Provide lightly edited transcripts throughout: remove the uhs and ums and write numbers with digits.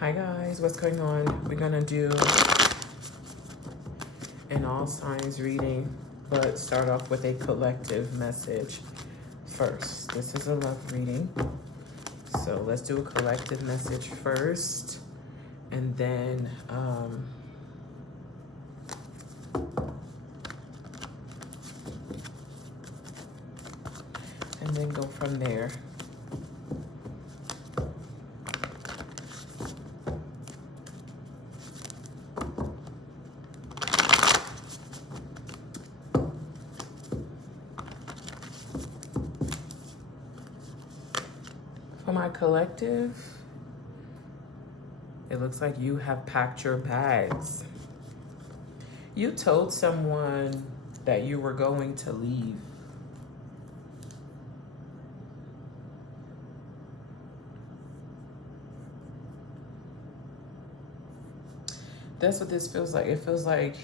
Hi guys, what's going on? We're gonna do an all signs reading, but start off with a collective message first. This is a love reading, so let's do a collective message first, and then go from there. For my collective, it looks like you have packed your bags. You told someone that you were going to leave. That's what this feels like. It feels like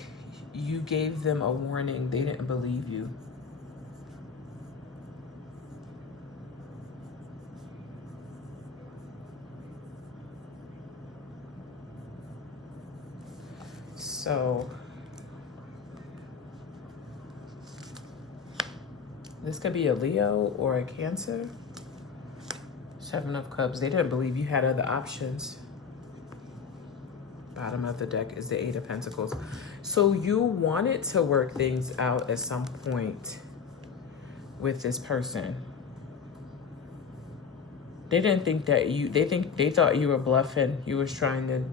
you gave them a warning. They didn't believe you. So this could be a Leo or a Cancer. Seven of Cups. They didn't believe you had other options. Bottom of the deck is the Eight of Pentacles. So you wanted to work things out at some point with this person. They didn't think that you, they thought you were bluffing. You was trying to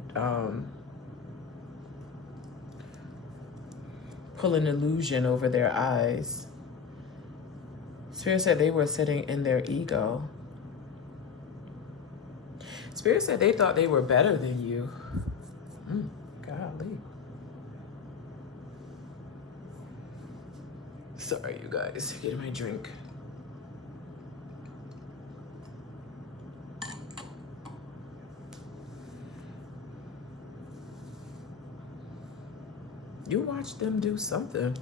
pull an illusion over their eyes. Spirit said they were sitting in their ego. Spirit said they thought they were better than you. Golly. Sorry, you guys. Getting my drink. You watched them do something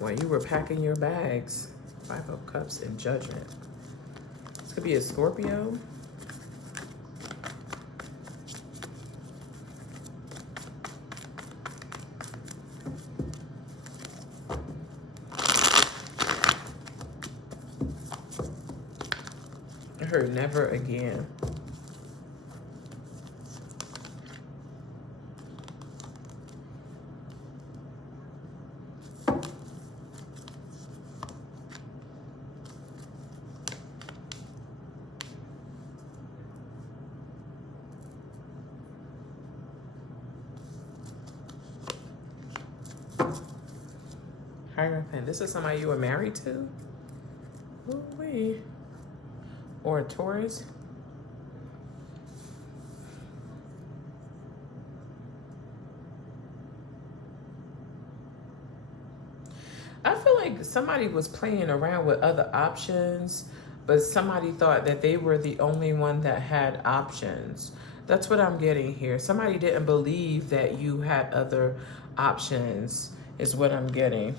when you were packing your bags. Five of Cups and Judgment. This could be a Scorpio. I heard never again. Hierophant. This is somebody you were married to? Ooh-wee. Or a Taurus. I feel like somebody was playing around with other options, but somebody thought that they were the only one that had options. That's what I'm getting here. Somebody didn't believe that you had other options, is what I'm getting.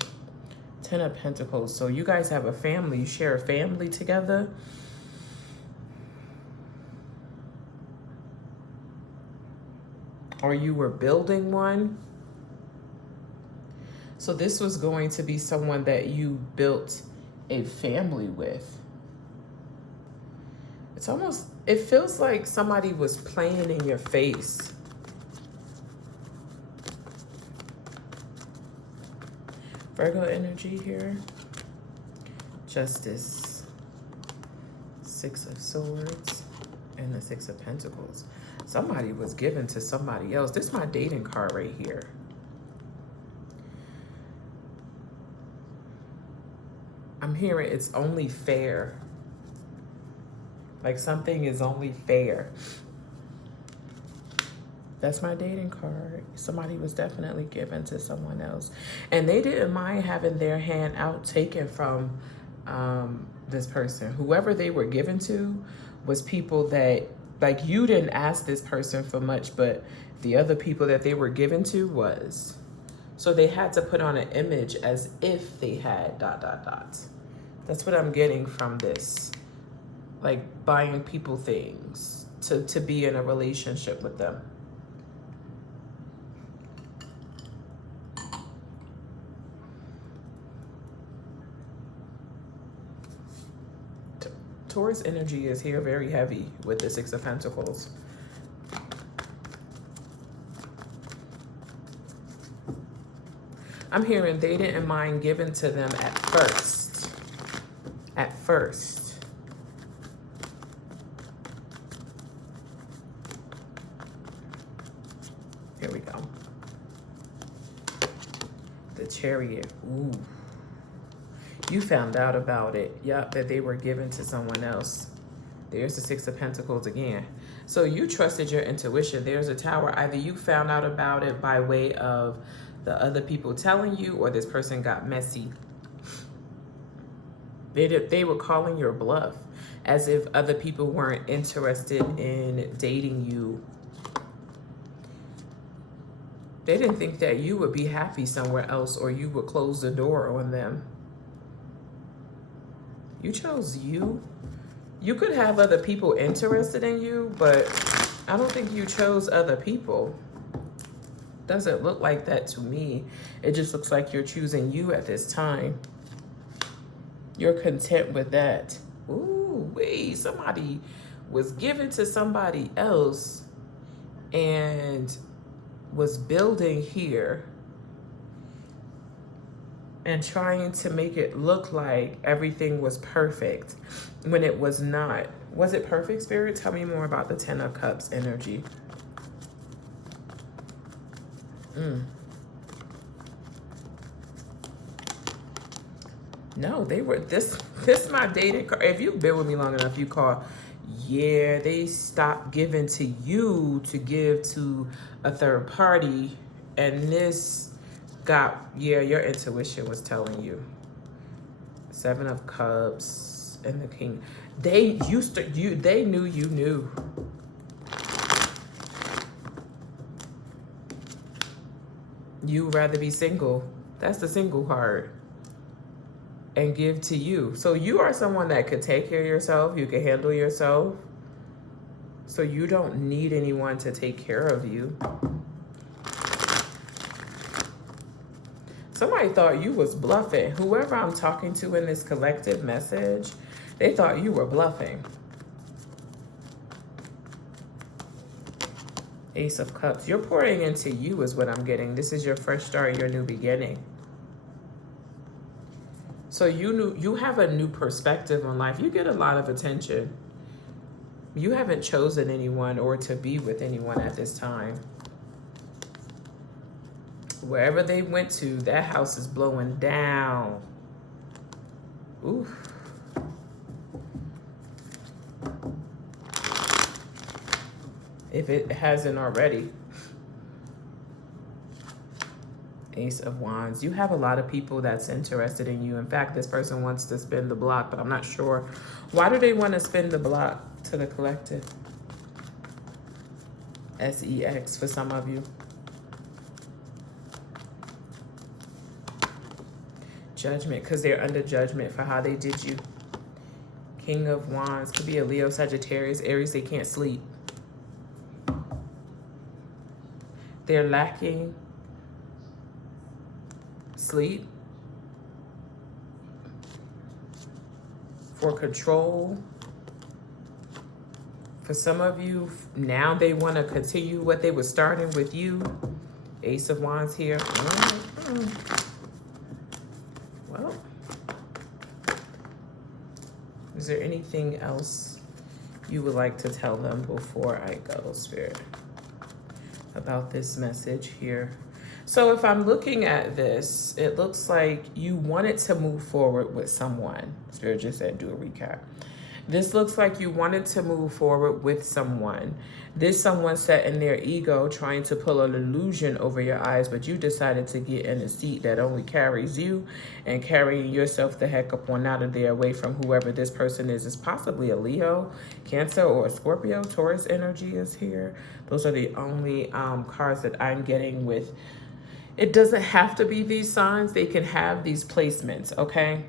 Ten of Pentacles. So you guys have a family. You share a family together. Or you were building one. So this was going to be someone that you built a family with. It's almost, it feels like somebody was playing in your face. Virgo energy here. Justice. Six of Swords and the Six of Pentacles. Somebody was given to somebody else. This is my dating card right here. I'm hearing it's only fair. Like something is only fair. That's my dating card. Somebody was definitely given to someone else. And they didn't mind having their hand out taken from this person. Whoever they were given to was people that, like, you didn't ask this person for much, but the other people that they were given to was. So they had to put on an image as if they had ... That's what I'm getting from this. Like buying people things. to be in a relationship with them. Taurus energy is here very heavy with the Six of Pentacles. I'm hearing they didn't mind giving to them at first. At first. Here we go. The Chariot. Ooh. You found out about it. Yup, that they were given to someone else. There's the Six of Pentacles again. So you trusted your intuition. There's a Tower. Either you found out about it by way of the other people telling you, or this person got messy. They were calling your bluff, as if other people weren't interested in dating you. They didn't think that you would be happy somewhere else, or you would close the door on them. You chose you. You could have other people interested in you, but I don't think you chose other people. Doesn't look like that to me. It just looks like you're choosing you at this time. You're content with that. Ooh, wait, somebody was given to somebody else and was building here and trying to make it look like everything was perfect when it was not. Was it perfect, Spirit? Tell me more about the Ten of Cups energy. No, they were, this my dating card. If you've been with me long enough, you call, yeah, they stopped giving to you to give to a third party. And this got, yeah, your intuition was telling you. Seven of Cups and the King. They knew you knew. You'd rather be single. That's the single card. And give to you. So you are someone that could take care of yourself. You can handle yourself. So you don't need anyone to take care of you. Somebody thought you was bluffing. Whoever I'm talking to in this collective message, they thought you were bluffing. Ace of Cups. You're pouring into you is what I'm getting. This is your fresh start, your new beginning. So you have a new perspective on life. You get a lot of attention. You haven't chosen anyone or to be with anyone at this time. Wherever they went to, that house is blowing down. Oof. If it hasn't already. Ace of Wands. You have a lot of people that's interested in you. In fact, this person wants to spin the block, but I'm not sure. Why do they want to spin the block to the collective? SEX for some of you. Judgment, because they're under judgment for how they did you. King of Wands. Could be a Leo, Sagittarius, Aries. They can't sleep. They're lacking sleep for control. For some of you, now they want to continue what they were starting with you. Ace of Wands here. Well, is there anything else you would like to tell them before I go, Spirit, about this message here? So if I'm looking at this, it looks like you wanted to move forward with someone. Spirit just said do a recap. This looks like you wanted to move forward with someone. This someone sat in their ego trying to pull an illusion over your eyes, but you decided to get in a seat that only carries you and carrying yourself the heck up on out of there away from whoever this person is. It's possibly a Leo, Cancer, or a Scorpio. Taurus energy is here. Those are the only cards that I'm getting with. It doesn't have to be these signs. They can have these placements, okay?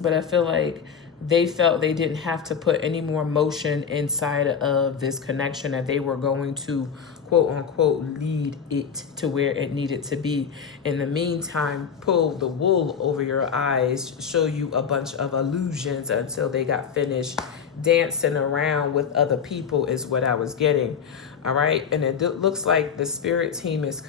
But I feel like they felt they didn't have to put any more motion inside of this connection, that they were going to quote unquote lead it to where it needed to be. In the meantime, pull the wool over your eyes, show you a bunch of illusions until they got finished dancing around with other people is what I was getting. All right. And it looks like the spirit team is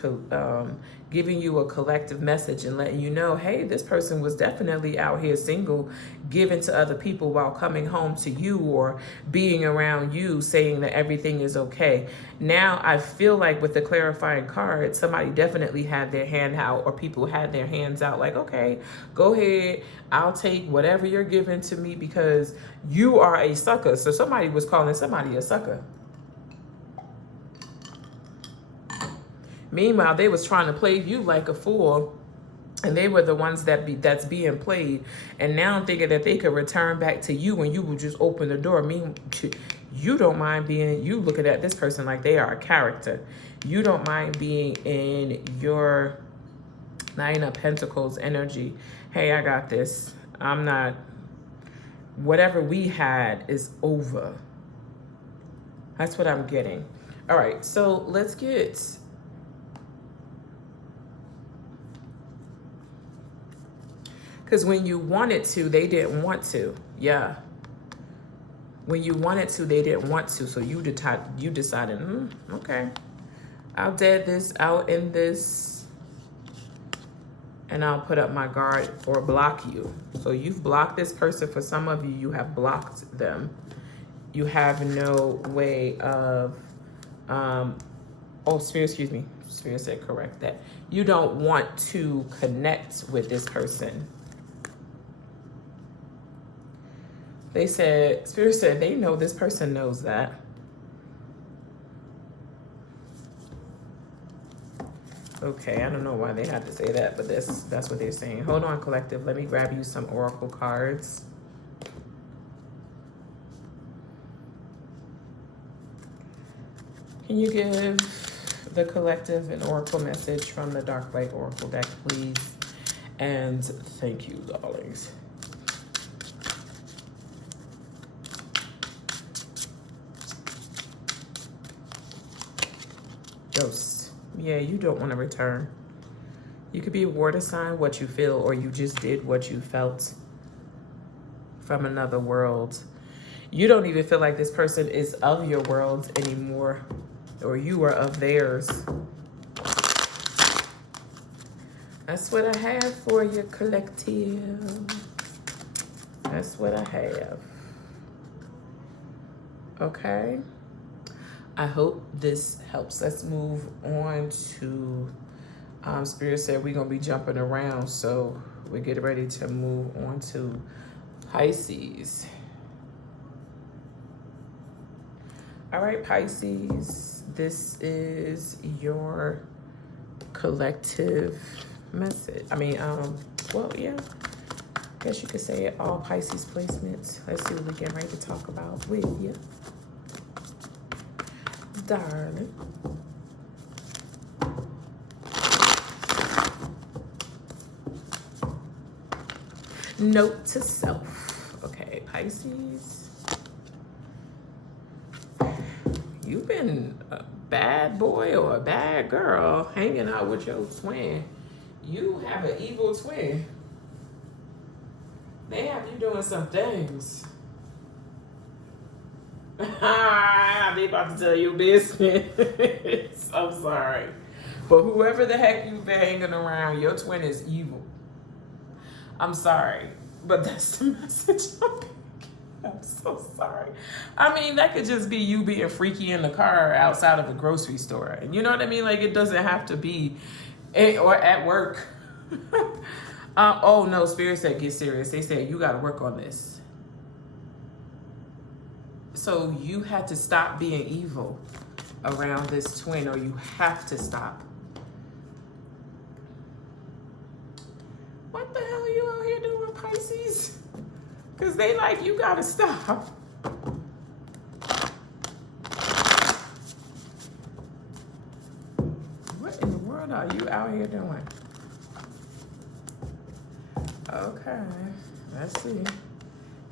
giving you a collective message and letting you know, hey, this person was definitely out here single, giving to other people while coming home to you or being around you, saying that everything is okay. Now, I feel like with the clarifying card, somebody definitely had their hand out, or people had their hands out like, okay, go ahead. I'll take whatever you're giving to me because you are a sucker. So somebody was calling somebody a sucker. Meanwhile, they was trying to play you like a fool, and they were the ones that's being played. And now I'm thinking that they could return back to you when you would just open the door. You don't mind being, you looking at this person like they are a character. You don't mind being in your Nine of Pentacles energy. Hey, I got this. I'm not, whatever we had is over. That's what I'm getting. All right, so let's get, because when you wanted to, they didn't want to. Yeah. When you wanted to, they didn't want to. So you decided, okay, I'll dead this, I'll end this, and I'll put up my guard or block you. So you've blocked this person. For some of you, you have blocked them. You have no way of, oh, Spirit, excuse me. Spirit said correct that. You don't want to connect with this person. They said, Spirit said, they know this person knows that. Okay, I don't know why they had to say that, but that's what they're saying. Hold on, collective. Let me grab you some oracle cards. Can you give the collective an oracle message from the Dark Light Oracle deck, please? And thank you, darlings. Ghost. Yeah, you don't want to return. You could be a water sign, what you feel, or you just did what you felt from another world. You don't even feel like this person is of your world anymore, or you are of theirs. That's what I have for you, collective. That's what I have. Okay. I hope this helps. Let's move on to, Spirit said we're going to be jumping around. So we're getting ready to move on to Pisces. All right, Pisces, this is your collective message. I mean, well, yeah, I guess you could say it, all Pisces placements. Let's see what we get ready to talk about with you, darling. Note to self. Okay, Pisces. You've been a bad boy or a bad girl hanging out with your twin. You have an evil twin. They have you doing some things. They about to tell you business. I'm sorry. But whoever the heck you've been hanging around, your twin is evil. I'm sorry. But that's the message I'm picking. I'm so sorry. I mean, that could just be you being freaky in the car outside of a grocery store. And you know what I mean? Like, it doesn't have to be, or at work. Oh, no, Spirit said get serious. They said you got to work on this. So you had to stop being evil around this twin, or you have to stop. What the hell are you out here doing, Pisces? Because they like, you got to stop. What in the world are you out here doing? Okay, let's see.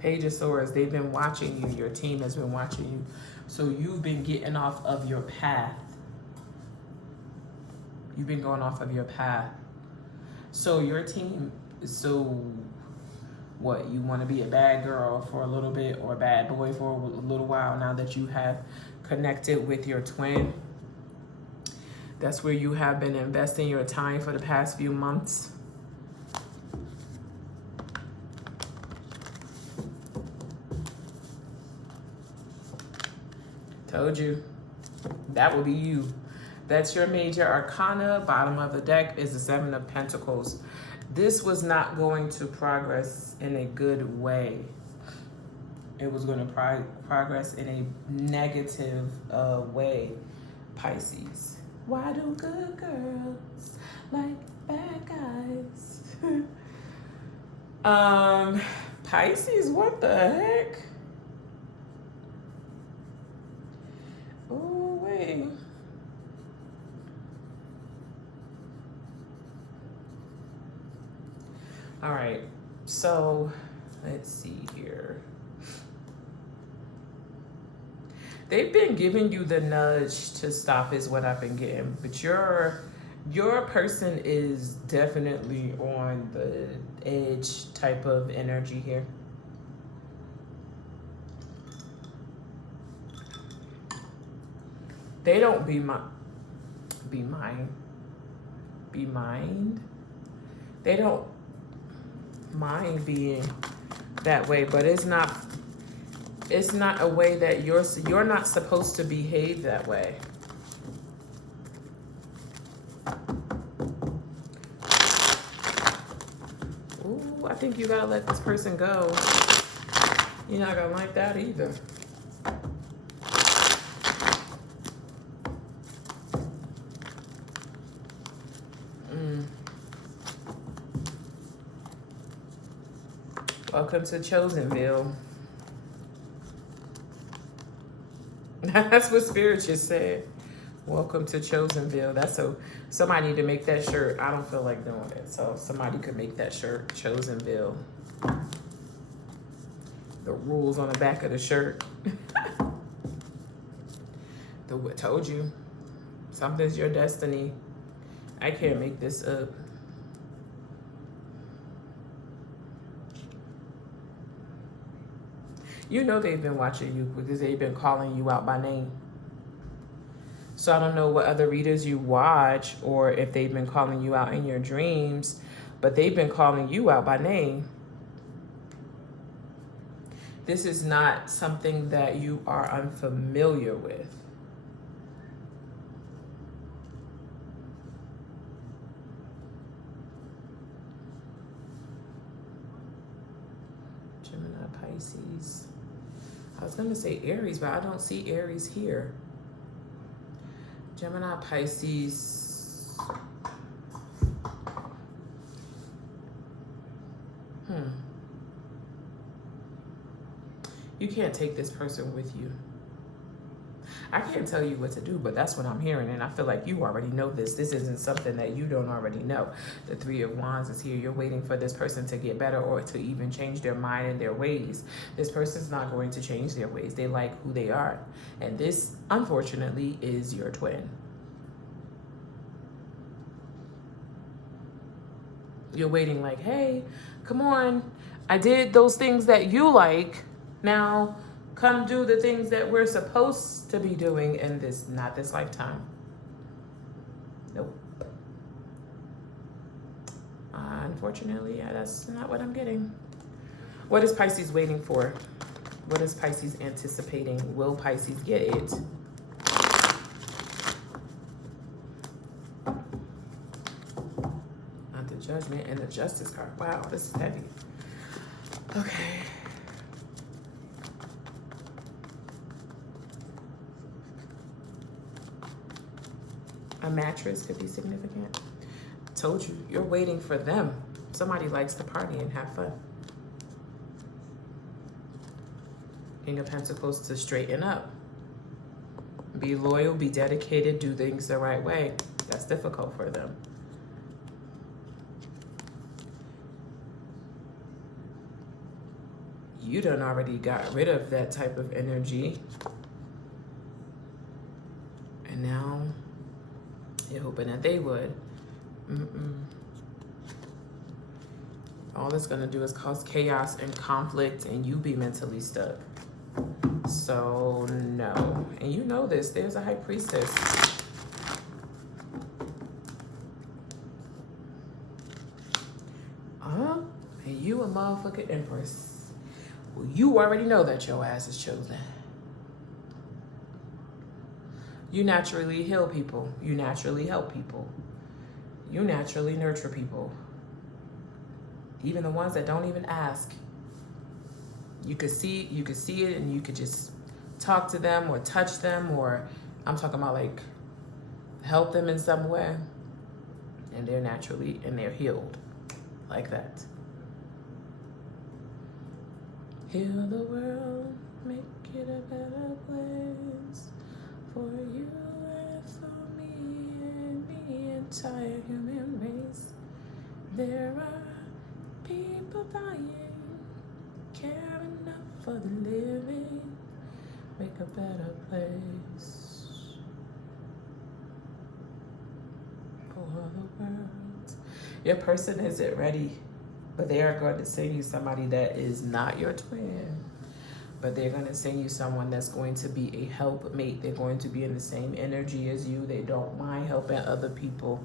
Page of Swords, they've been watching you. Your team has been watching you. So you've been getting off of your path. You've been going off of your path. So your team, so what, you want to be a bad girl for a little bit or a bad boy for a little while now that you have connected with your twin? That's where you have been investing your time for the past few months. Told you. That will be you. That's your major arcana. Bottom of the deck is the Seven of Pentacles. This was not going to progress in a good way. It was going to progress in a negative way, Pisces. Why do good girls like bad guys? Pisces, what the heck? Oh, wait. All right, so let's see here. They've been giving you the nudge to stop is what I've been getting, but your person is definitely on the edge type of energy here. They don't be mind. They don't mind being that way, but it's not a way that you're not supposed to behave that way. Ooh, I think you gotta let this person go. You're not gonna like that either. Welcome to Chosenville. That's what Spirit just said. Welcome to Chosenville. That's somebody need to make that shirt. I don't feel like doing it, so somebody could make that shirt, Chosenville. The rules on the back of the shirt. Told you. Something's your destiny. I can't make this up. You know they've been watching you because they've been calling you out by name. So I don't know what other readers you watch or if they've been calling you out in your dreams, but they've been calling you out by name. This is not something that you are unfamiliar with. Gemini, Pisces. I was going to say Aries, but I don't see Aries here. Gemini, Pisces. You can't take this person with you. I can't tell you what to do, but that's what I'm hearing, and I feel like you already know this. This isn't something that you don't already know. The Three of Wands is here. You're waiting for this person to get better or to even change their mind and their ways. This person's not going to change their ways. They like who they are, and this, unfortunately, is your twin. You're waiting like, hey, come on. I did those things that you like. Now, come do the things that we're supposed to be doing in this, not this lifetime. Nope. Unfortunately, that's not what I'm getting. What is Pisces waiting for? What is Pisces anticipating? Will Pisces get it? Not the Judgment and the Justice card. Wow, this is heavy. Okay. A mattress could be significant. Told you, you're waiting for them. Somebody likes to party and have fun. King of Pentacles to straighten up. Be loyal, be dedicated, do things the right way. That's difficult for them. You done already got rid of that type of energy. And now you're hoping that they would. All it's gonna do is cause chaos and conflict and you be mentally stuck. So no, and you know this, there's a high priestess. And you a motherfucking empress. Well, you already know that your ass is chosen. You naturally heal people. You naturally help people. You naturally nurture people. Even the ones that don't even ask. You could see it and you could just talk to them or touch them, or I'm talking about like help them in some way. And they're naturally, and they're healed like that. Heal the world, make it a better place for you and for me and the entire human race. There are people dying, care enough for the living, make a better place for the world. Your person isn't ready, but they are going to send you somebody that is not your twin. But they're going to send you someone that's going to be a helpmate. They're going to be in the same energy as you. They don't mind helping other people.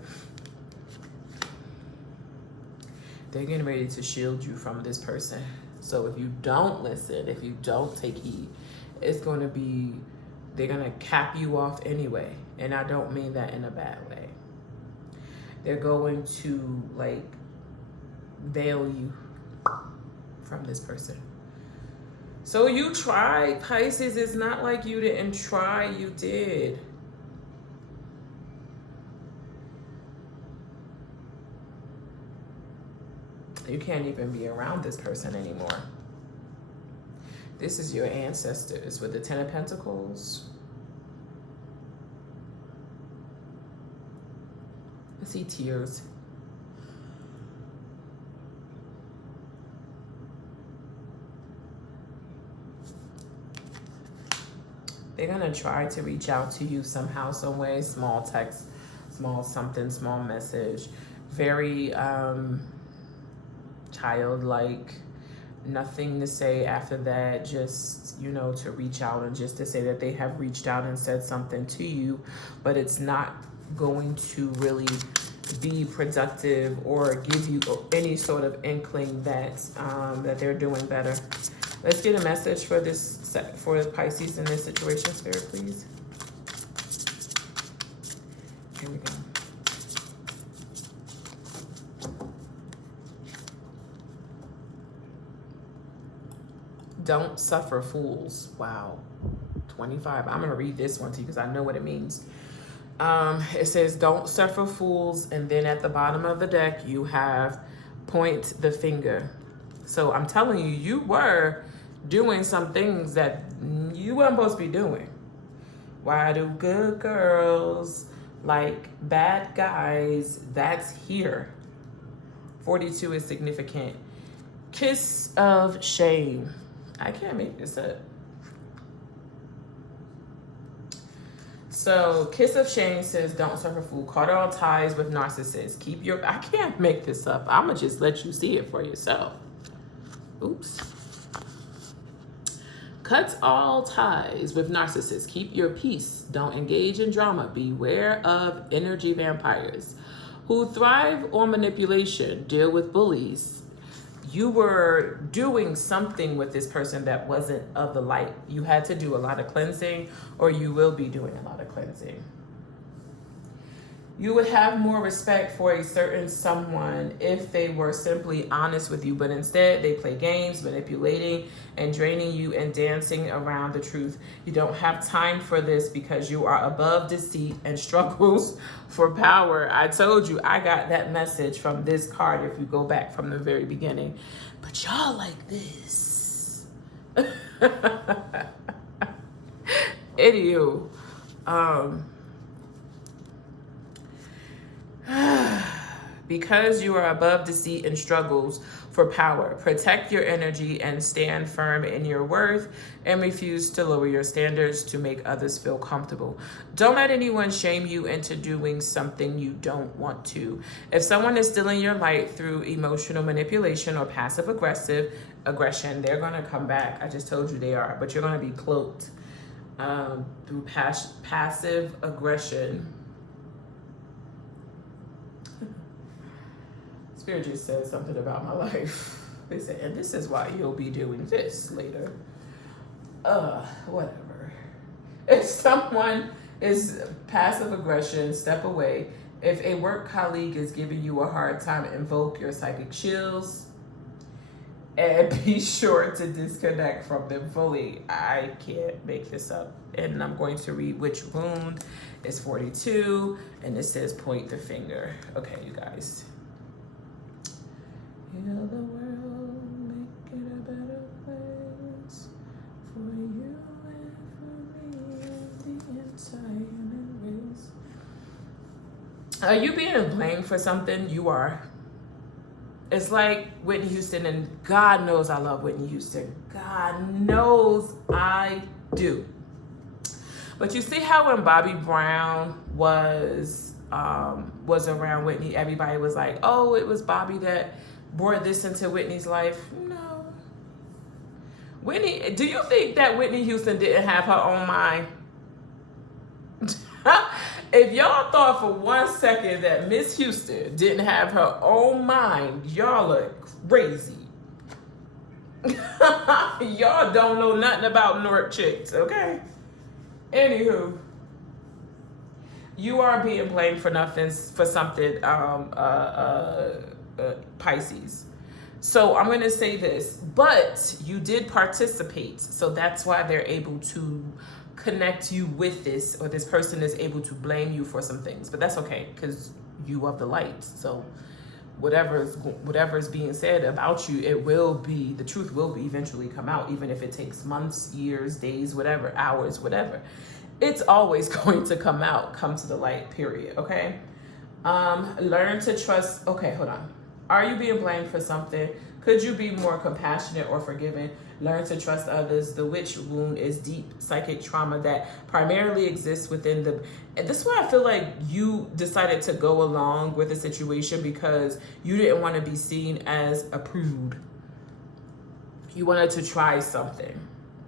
They're getting ready to shield you from this person. So if you don't listen, if you don't take heed, it's going to be, they're going to cap you off anyway. And I don't mean that in a bad way. They're going to like veil you from this person. So you tried, Pisces. It's not like you didn't try, you did. You can't even be around this person anymore. This is your ancestors with the 10 of Pentacles. I see tears. They're gonna try to reach out to you somehow, some way, small text, small something, small message. Very childlike, nothing to say after that, just, you know, to reach out and just to say that they have reached out and said something to you, but it's not going to really be productive or give you any sort of inkling that that they're doing better. Let's get a message for this, for Pisces in this situation, Spirit, please. Here we go. Don't suffer fools. Wow. 25. I'm going to read this one to you because I know what it means. It says, don't suffer fools. And then at the bottom of the deck, you have point the finger. So I'm telling you, you were doing some things that you weren't supposed to be doing. Why do good girls like bad guys? That's here. 42 is significant. Kiss of shame. I can't make this up. So kiss of shame says, don't suffer fool. Cut all ties with narcissists. Keep your, I can't make this up. I'm going to just let you see it for yourself. Oops. Cut all ties with narcissists. Keep your peace. Don't engage in drama. Beware of energy vampires who thrive on manipulation. Deal with bullies. You were doing something with this person that wasn't of the light. You had to do a lot of cleansing, or you will be doing a lot of cleansing. You would have more respect for a certain someone if they were simply honest with you, but instead they play games, manipulating and draining you and dancing around the truth. You don't have time for this because you are above deceit and struggles for power. I told you I got that message from this card if you go back from the very beginning. But y'all like this. Anywho, Because you are above deceit and struggles for power, protect your energy and stand firm in your worth and refuse to lower your standards to make others feel comfortable. Don't let anyone shame you into doing something you don't want to. If someone is stealing your light through emotional manipulation or passive aggression, they're going to come back. I just told you they are, but you're going to be cloaked through passive aggression. Spirit just said something about my life. They said, and this is why you'll be doing this later. Whatever. If someone is passive aggression, step away. If a work colleague is giving you a hard time, invoke your psychic shields and be sure to disconnect from them fully. I can't make this up. And I'm going to read which wound is 42, and it says point the finger. Okay, you guys. Heal the world, make it a better place for you and for me and the entire human race. Are you being blamed for something? You are. It's like Whitney Houston, and God knows I love Whitney Houston. God knows I do. But you see how when Bobby Brown was around Whitney, everybody was like, oh, it was Bobby that brought this into Whitney's life. No. Whitney, do you think that Whitney Houston didn't have her own mind? If y'all thought for 1 second that Miss Houston didn't have her own mind, y'all are crazy. Y'all don't know nothing about North chicks, okay? Anywho, you are being blamed for nothing, for something, Pisces. So I'm going to say this, but you did participate. So that's why they're able to connect you with this, or this person is able to blame you for some things. But that's okay, because you are the light. So whatever is being said about you, the truth will eventually come out, even if it takes months, years, days, whatever, hours, whatever. It's always going to come to the light, period, okay? Learn to trust. Okay, hold on. Are you being blamed for something? Could you be more compassionate or forgiving? Learn to trust others. The witch wound is deep psychic trauma that primarily exists within and this is why I feel like you decided to go along with the situation, because you didn't want to be seen as a prude. You wanted to try something.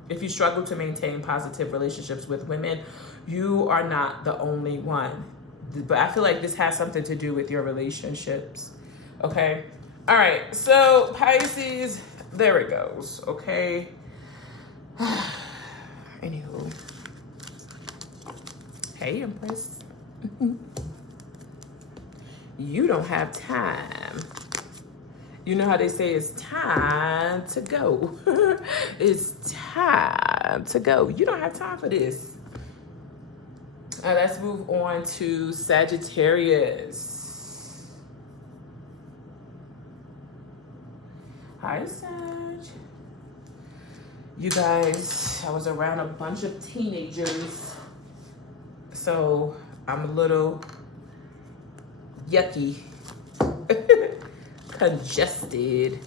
If you struggle to maintain positive relationships with women, you are not the only one. But I feel like this has something to do with your relationships. Okay. All right. So Pisces, there it goes. Okay. Anywho. Hey, Empress. You don't have time. You know how they say it's time to go. It's time to go. You don't have time for this. Let's move on to Sagittarius. Hi, Sag. You guys, I was around a bunch of teenagers, so I'm a little yucky, congested.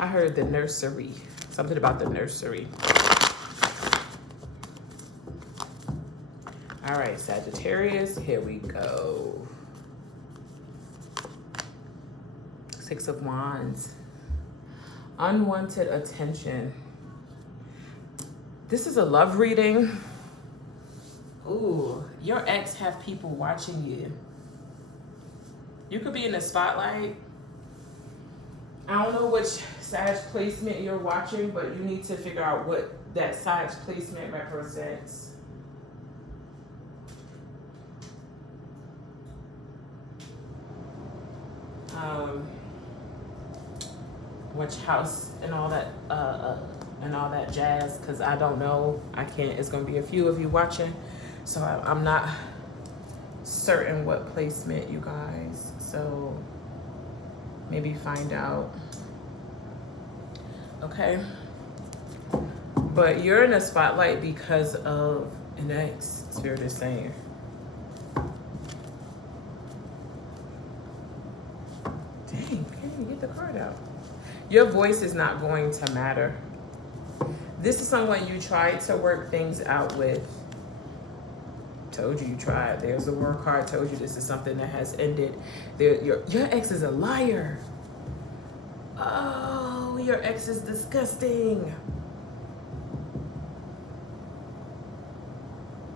I heard the nursery, something about the nursery. All right, Sagittarius, here we go. Six of Wands. Unwanted attention. This is a love reading. Ooh, your ex have people watching you. You could be in the spotlight. I don't know which Sag placement you're watching, but you need to figure out what that Sag placement represents. Which house and all that jazz, because I don't know. I can't. It's gonna be a few of you watching, so I'm not certain what placement, you guys. So maybe find out. Okay. But you're in a spotlight because of an ex, Spirit is saying. Dang, can't even get the card out. Your voice is not going to matter. This is someone you tried to work things out with. Told you tried. There's the World card. Told you this is something that has ended. Your ex is a liar. Oh, your ex is disgusting.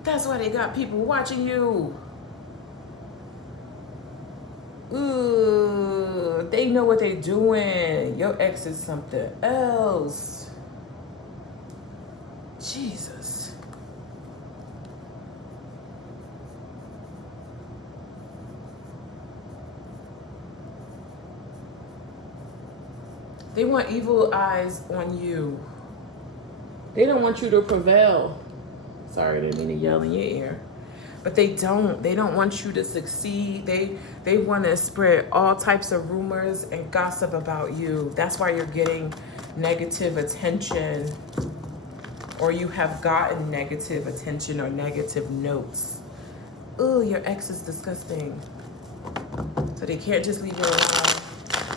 That's why they got people watching you. Ooh, they know what they're doing. Your ex is something else. Jesus. They want evil eyes on you. They don't want you to prevail. Sorry, I didn't mean to yell in your ear. But they don't want you to succeed. They want to spread all types of rumors and gossip about you. That's why you're getting negative attention, or you have gotten negative attention or negative notes. Ooh, your ex is disgusting. So they can't just leave you alone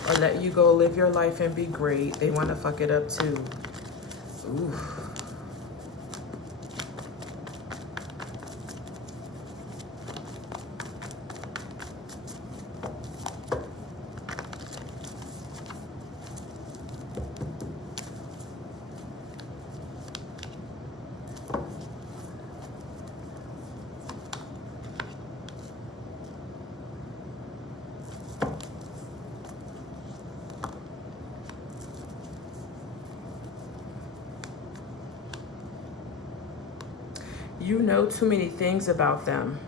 or let you go live your life and be great. They want to fuck it up too. Ooh. You know too many things about them,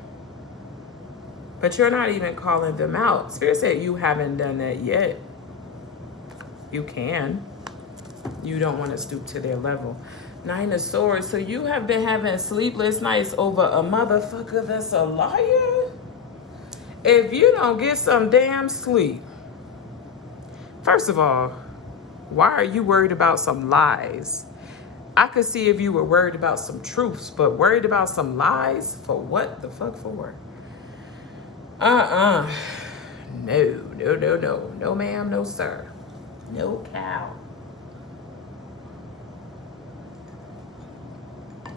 but you're not even calling them out. Spirit said you haven't done that yet. You can. You don't want to stoop to their level. Nine of Swords. So you have been having sleepless nights over a motherfucker that's a liar? If you don't get some damn sleep, first of all, why are you worried about some lies? I could see if you were worried about some truths, but worried about some lies? For what the fuck for? No. No ma'am, no sir. No cow.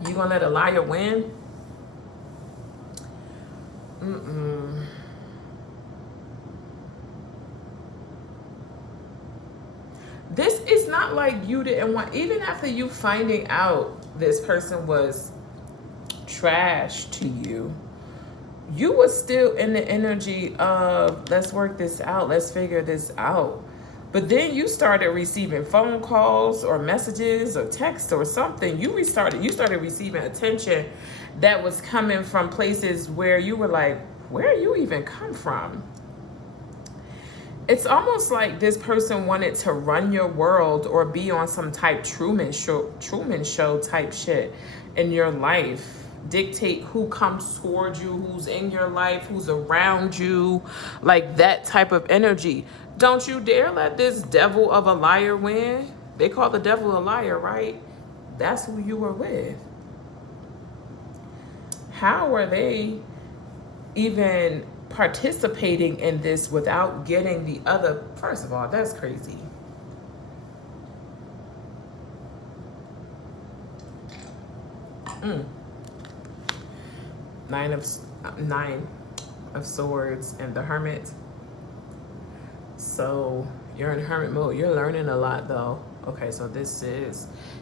You gonna let a liar win? This is not like you didn't want, even after you finding out this person was trash to you, you were still in the energy of, let's work this out, let's figure this out. But then you started receiving phone calls or messages or texts or something. You started receiving attention that was coming from places where you were like, where you even come from? It's almost like this person wanted to run your world or be on some type Truman Show type shit in your life. Dictate who comes towards you, who's in your life, who's around you, like that type of energy. Don't you dare let this devil of a liar win. They call the devil a liar, right? That's who you were with. How are they even participating in this without getting the other? First of all, that's crazy. Nine of Swords and the Hermit. So you're in hermit mode. You're learning a lot though. Okay, so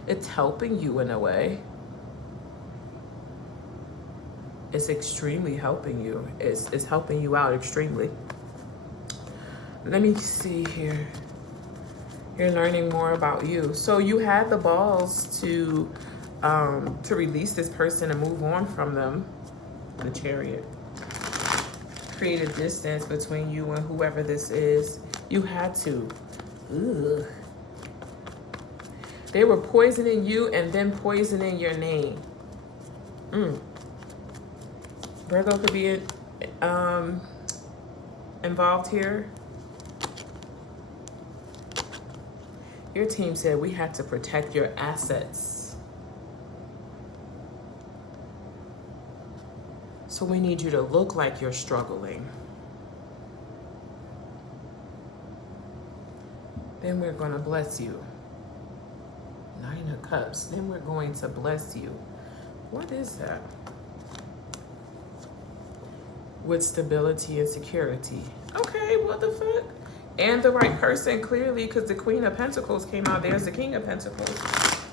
it's helping you in a way. It's extremely helping you. It's helping you out extremely. Let me see here. You're learning more about you. So you had the balls to release this person and move on from them. The Chariot. Create a distance between you and whoever this is. You had to. Ugh. They were poisoning you and then poisoning your name. Virgo could be involved here. Your team said we had to protect your assets. So we need you to look like you're struggling. Then we're going to bless you. 9 of Cups. Then we're going to bless you. What is that? With stability and security. Okay, what the fuck? And the right person, clearly, because the Queen of Pentacles came out. There's the King of Pentacles.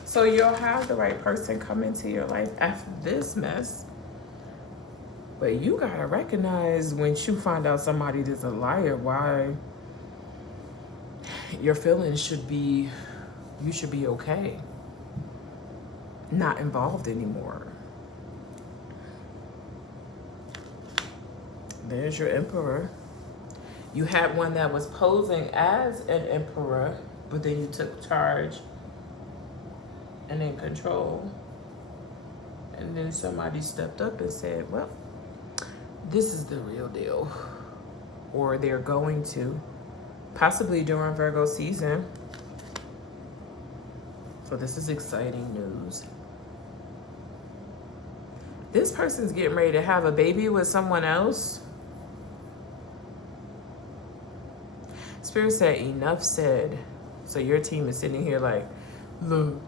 So you'll have the right person come into your life after this mess. But you gotta recognize when you find out somebody is a liar, why your feelings should be, you should be okay. Not involved anymore. There's your Emperor. You had one that was posing as an emperor, but then you took charge and in control. And then somebody stepped up and said, well, this is the real deal. Or they're going to, possibly during Virgo season. So this is exciting news. This person's getting ready to have a baby with someone else. Spirit said, enough said. So your team is sitting here like, look,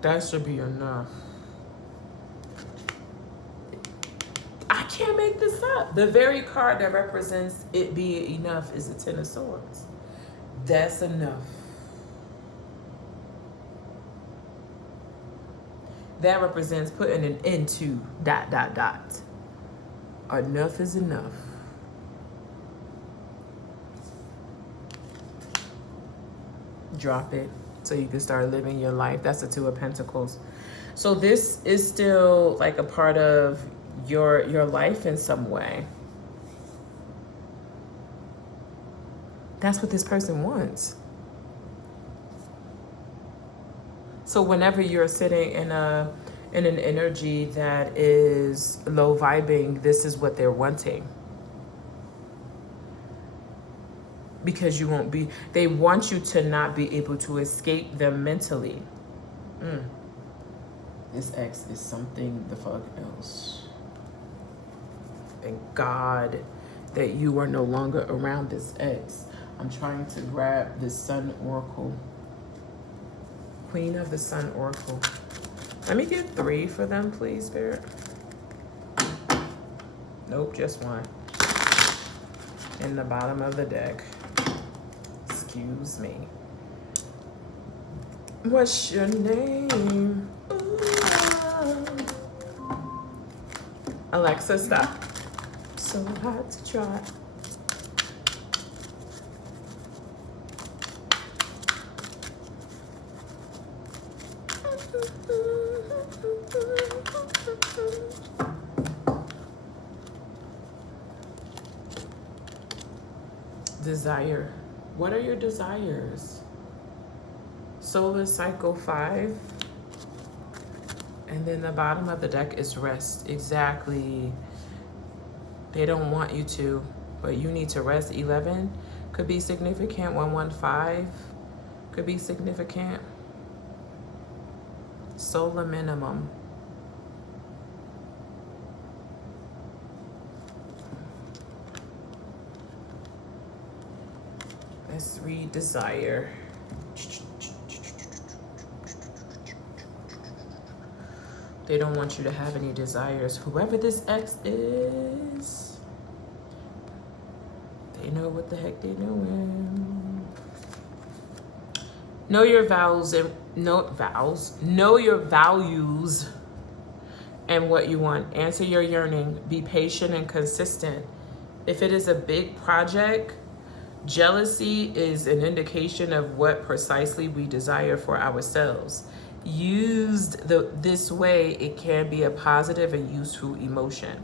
that should be enough. I can't make this up. The very card that represents it being enough is the Ten of Swords. That's enough. That represents putting an end to ... Enough is enough. Drop it so you can start living your life. That's the Two of Pentacles. So this is still like a part of your life in some way. That's what this person wants. So whenever you're sitting in an energy that is low vibing, this is what they're wanting. Because you won't be, they want you to not be able to escape them mentally. This ex is something the fuck else. Thank God that you are no longer around this ex. I'm trying to grab this Sun Oracle. Queen of the Sun Oracle. Let me get 3 for them, please, Spirit. Nope, just 1. In the bottom of the deck. Excuse me. What's your name? Ooh. Alexa, stop. So hard to try. Desire. What are your desires? Solar cycle 5. And then the bottom of the deck is rest. Exactly. They don't want you to, but you need to rest. 11 could be significant. 115 could be significant. Solar minimum. Let's read desire. They don't want you to have any desires. Whoever this ex is, they know what the heck they're doing. Know your vows and know your values and what you want. Answer your yearning. Be patient and consistent. If it is a big project, jealousy is an indication of what precisely we desire for ourselves. Used this way, it can be a positive and useful emotion.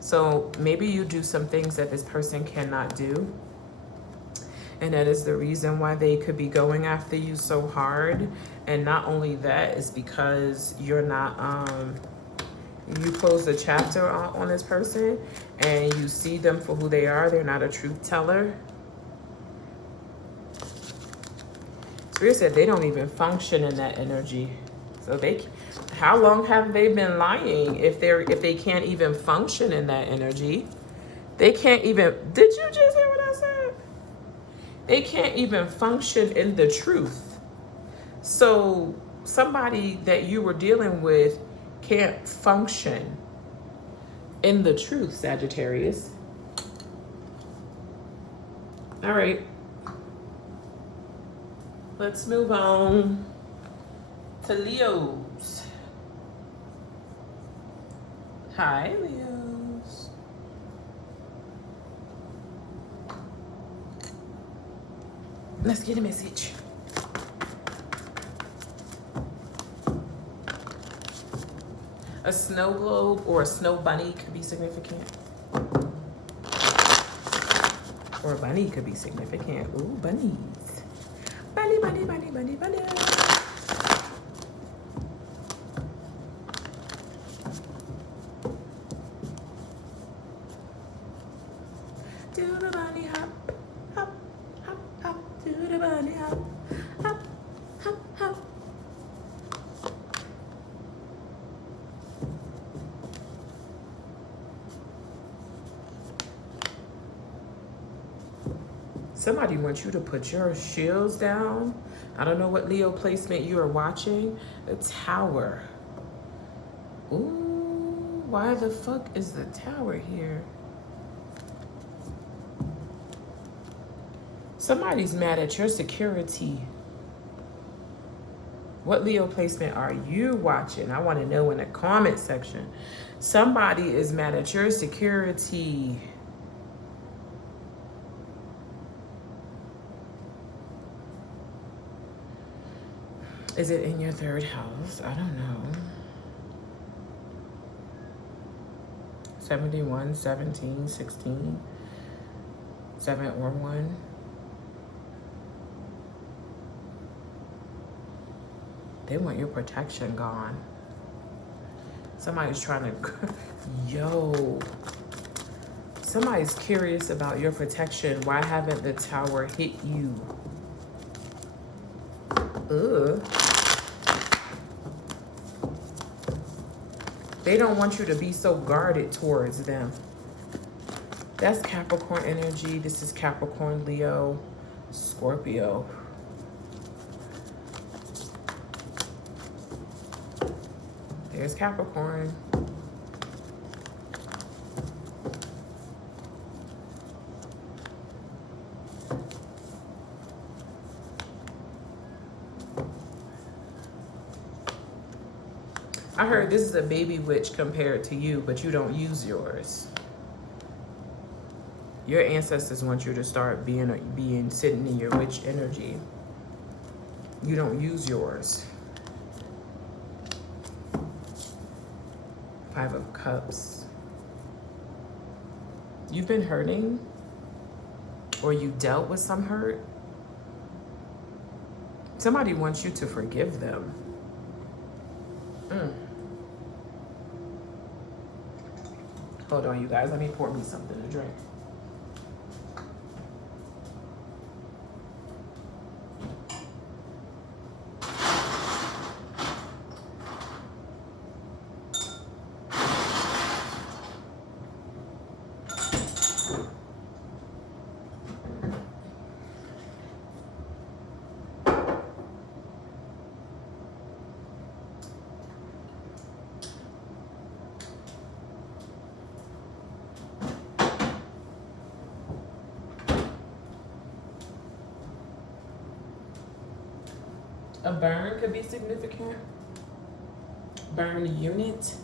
So maybe you do some things that this person cannot do. And that is the reason why they could be going after you so hard. And not only that, is because you're not, you close the chapter on this person and you see them for who they are. They're not a truth teller. Spirit said they don't even function in that energy. So how long have they been lying if they can't even function in that energy? They can't even, did you just hear what I said? They can't even function in the truth. So somebody that you were dealing with can't function in the truth, Sagittarius. All right. Let's move on to Leos. Hi, Leos. Let's get a message. A snow globe or a snow bunny could be significant. Or a bunny could be significant. Ooh, bunnies. Bunny, bunny, bunny, bunny, bunny. Do the bunny hop, hop, hop, hop. Do the bunny hop, hop, hop, hop. Somebody wants you to put your shields down. I don't know what Leo placement you are watching. The Tower. Ooh, why the fuck is the Tower here? Somebody's mad at your security. What Leo placement are you watching? I want to know in the comment section. Somebody is mad at your security. Is it in your third house? I don't know. 71, 17, 16, 7 or 1. They want your protection gone. Somebody's trying to, yo. Somebody's curious about your protection. Why haven't the Tower hit you? Ugh. They don't want you to be so guarded towards them. That's Capricorn energy. This is Capricorn, Leo, Scorpio. There's Capricorn. I heard this is a baby witch compared to you, but you don't use yours. Your ancestors want you to start being sitting in your witch energy. You don't use yours. 5 of Cups. You've been hurting, or you dealt with some hurt. Somebody wants you to forgive them. Hold on, you guys. Let me pour me something to drink. A burn could be significant. Burn unit.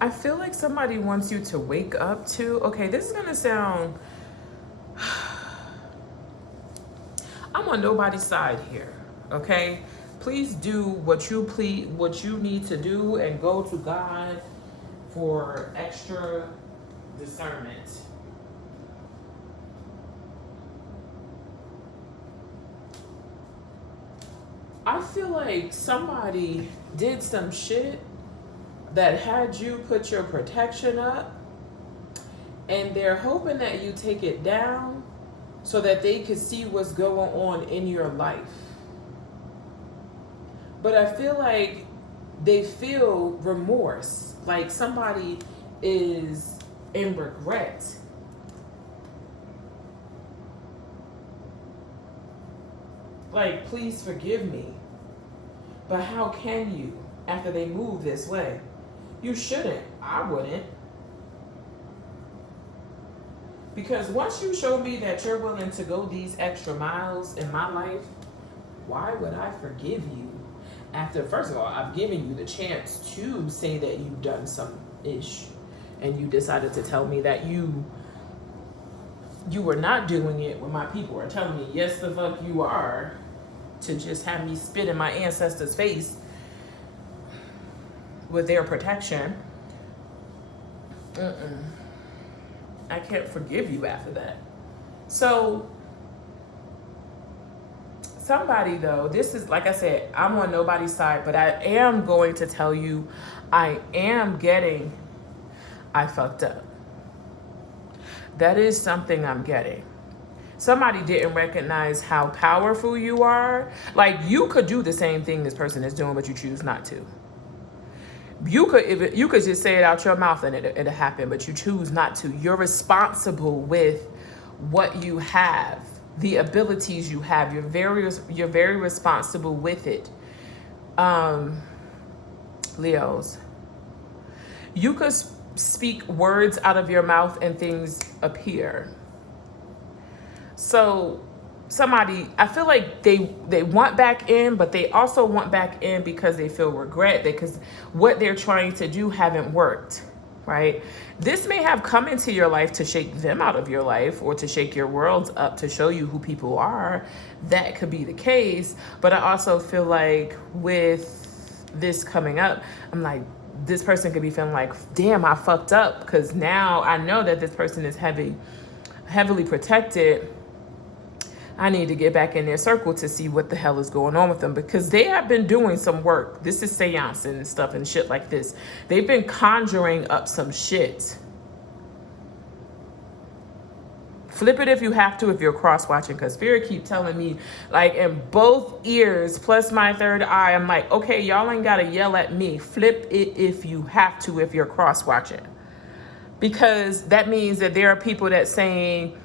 I feel like somebody wants you to wake up to, okay, this is gonna sound I'm on nobody's side here, okay? Please do what you need to do and go to God for extra discernment. I feel like somebody did some shit that had you put your protection up, and they're hoping that you take it down so that they could see what's going on in your life. But I feel like they feel remorse, like somebody is in regret. Like, please forgive me. But how can you after they move this way? You shouldn't. I wouldn't. Because once you show me that you're willing to go these extra miles in my life, why would I forgive you? After, first of all, I've given you the chance to say that you've done some ish, and you decided to tell me that you were not doing it when my people are telling me, yes, the fuck you are, to just have me spit in my ancestors' face with their protection. I can't forgive you after that. So somebody, though, this is, like I said, I'm on nobody's side, but I am going to tell you, I fucked up. That is something I'm getting. Somebody didn't recognize how powerful you are. Like, you could do the same thing this person is doing, but you choose not to. You could just say it out your mouth and it'll happen, but you choose not to. You're responsible with what you have, the abilities you have. You're very responsible with it. Leos, you could speak words out of your mouth and things appear. So somebody, I feel like they want back in, but they also want back in because they feel regret, because what they're trying to do haven't worked, right? This may have come into your life to shake them out of your life or to shake your worlds up to show you who people are. That could be the case. But I also feel like with this coming up, I'm like, this person could be feeling like, damn, I fucked up, because now I know that this person is heavily protected. I need to get back in their circle to see what the hell is going on with them, because they have been doing some work. This is seance and stuff and shit like this. They've been conjuring up some shit. Flip it if you have to, if you're cross-watching, because Spirit keep telling me, like, in both ears plus my third eye, I'm like, okay, y'all ain't got to yell at me. Flip it if you have to, if you're cross-watching. Because that means that there are people that saying,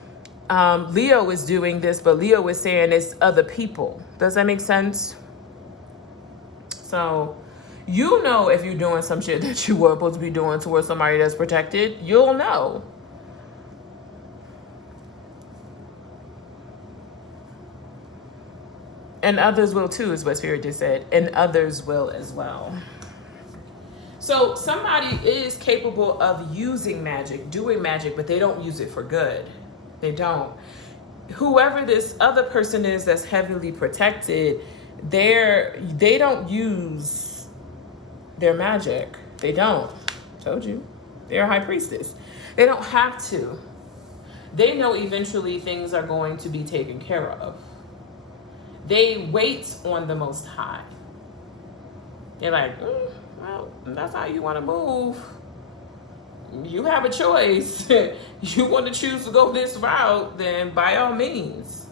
Leo is doing this, but Leo is saying it's other people. Does that make sense? So, you know, if you're doing some shit that you were supposed to be doing towards somebody that's protected, you'll know. And others will too, is what Spirit just said. And others will as well. So somebody is capable of using magic, doing magic, but they don't use it for good. They don't. Whoever this other person is that's heavily protected, they don't use their magic. They don't. Told you. They're a high priestess. They don't have to. They know eventually things are going to be taken care of. They wait on the Most High. They're like, well, that's how you want to move. You have a choice. You want to choose to go this route, then by all means.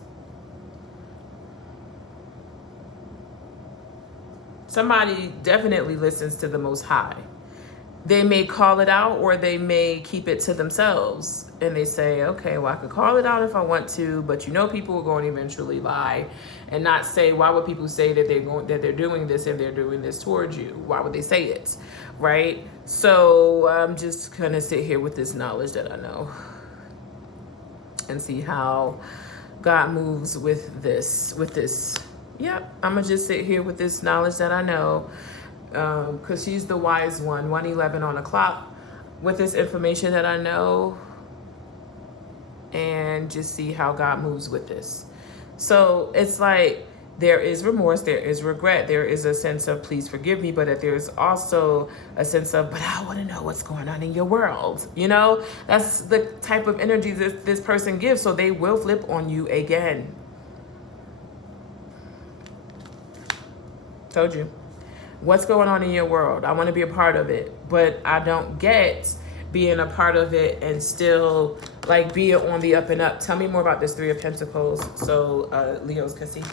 Somebody definitely listens to the Most High. They may call it out, or they may keep it to themselves. And they say, okay, well, I could call it out if I want to, but you know people are going to eventually lie and not say, why would people say that they're doing this if they're doing this towards you? Why would they say it, right? So I'm just going to sit here with this knowledge that I know and see how God moves with this. Yep, I'm going to just sit here with this knowledge that I know. Because she's the wise one, 111 on the clock, with this information that I know, and just see how God moves with this. So it's like there is remorse, there is regret, there is a sense of please forgive me, but that there's also a sense of, but I want to know what's going on in your world. You know, that's the type of energy that this person gives. So they will flip on you again. Told you. What's going on in your world? I want to be a part of it, but I don't get being a part of it and still like being on the up and up. Tell me more about this Three of Pentacles so Leos can see.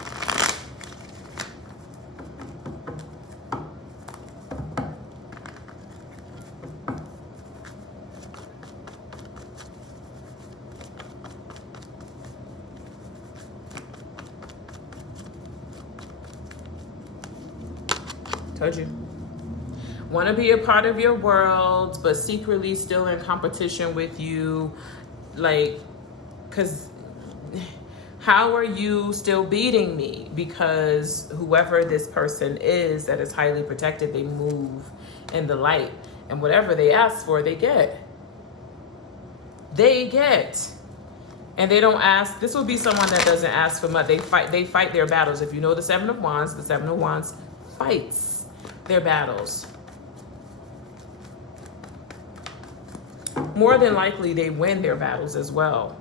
Told you. Want to be a part of your world, but secretly still in competition with you. Like, because how are you still beating me? Because whoever this person is that is highly protected, they move in the light. And whatever they ask for, they get. They get. And they don't ask. This will be someone that doesn't ask for much. They fight their battles. If you know the Seven of Wands, the Seven of Wands fights their battles. More than likely, they win their battles as well.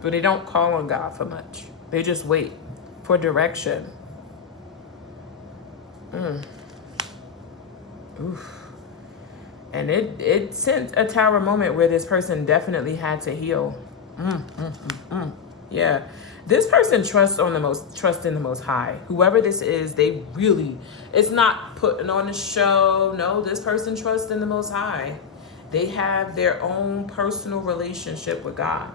But they don't call on God for much. They just wait for direction. Oof. And it sent a tower moment where this person definitely had to heal. Yeah. This person trusts in the Most High. Whoever this is, they really, it's not putting on a show. No, this person trusts in the Most High. They have their own personal relationship with God.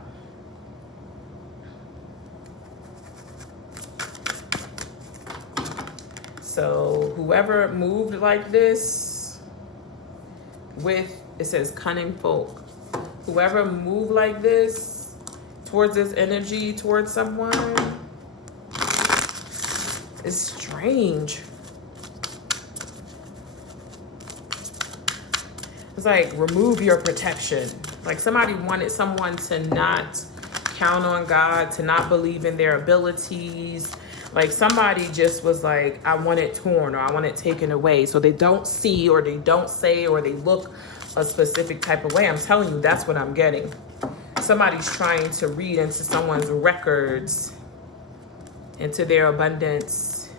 So whoever moved like this with, it says cunning folk. Whoever moved like this towards this energy, towards someone, is strange. It's like, remove your protection. Like somebody wanted someone to not count on God, to not believe in their abilities. Like somebody just was like, I want it torn or I want it taken away. So they don't see or they don't say or they look a specific type of way. I'm telling you, that's what I'm getting. Somebody's trying to read into someone's records, into their abundance.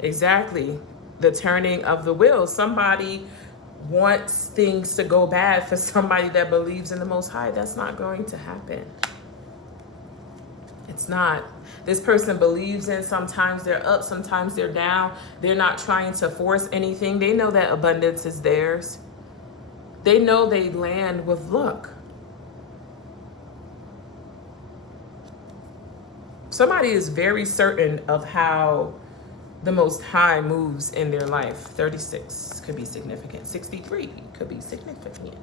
Exactly. The turning of the wheel. Somebody wants things to go bad for somebody that believes in the Most High. That's not going to happen. It's not. This person believes in, sometimes they're up, sometimes they're down. They're not trying to force anything. They know that abundance is theirs. They know they land with luck. Somebody is very certain of how the Most High moves in their life. 36 could be significant. 63 could be significant.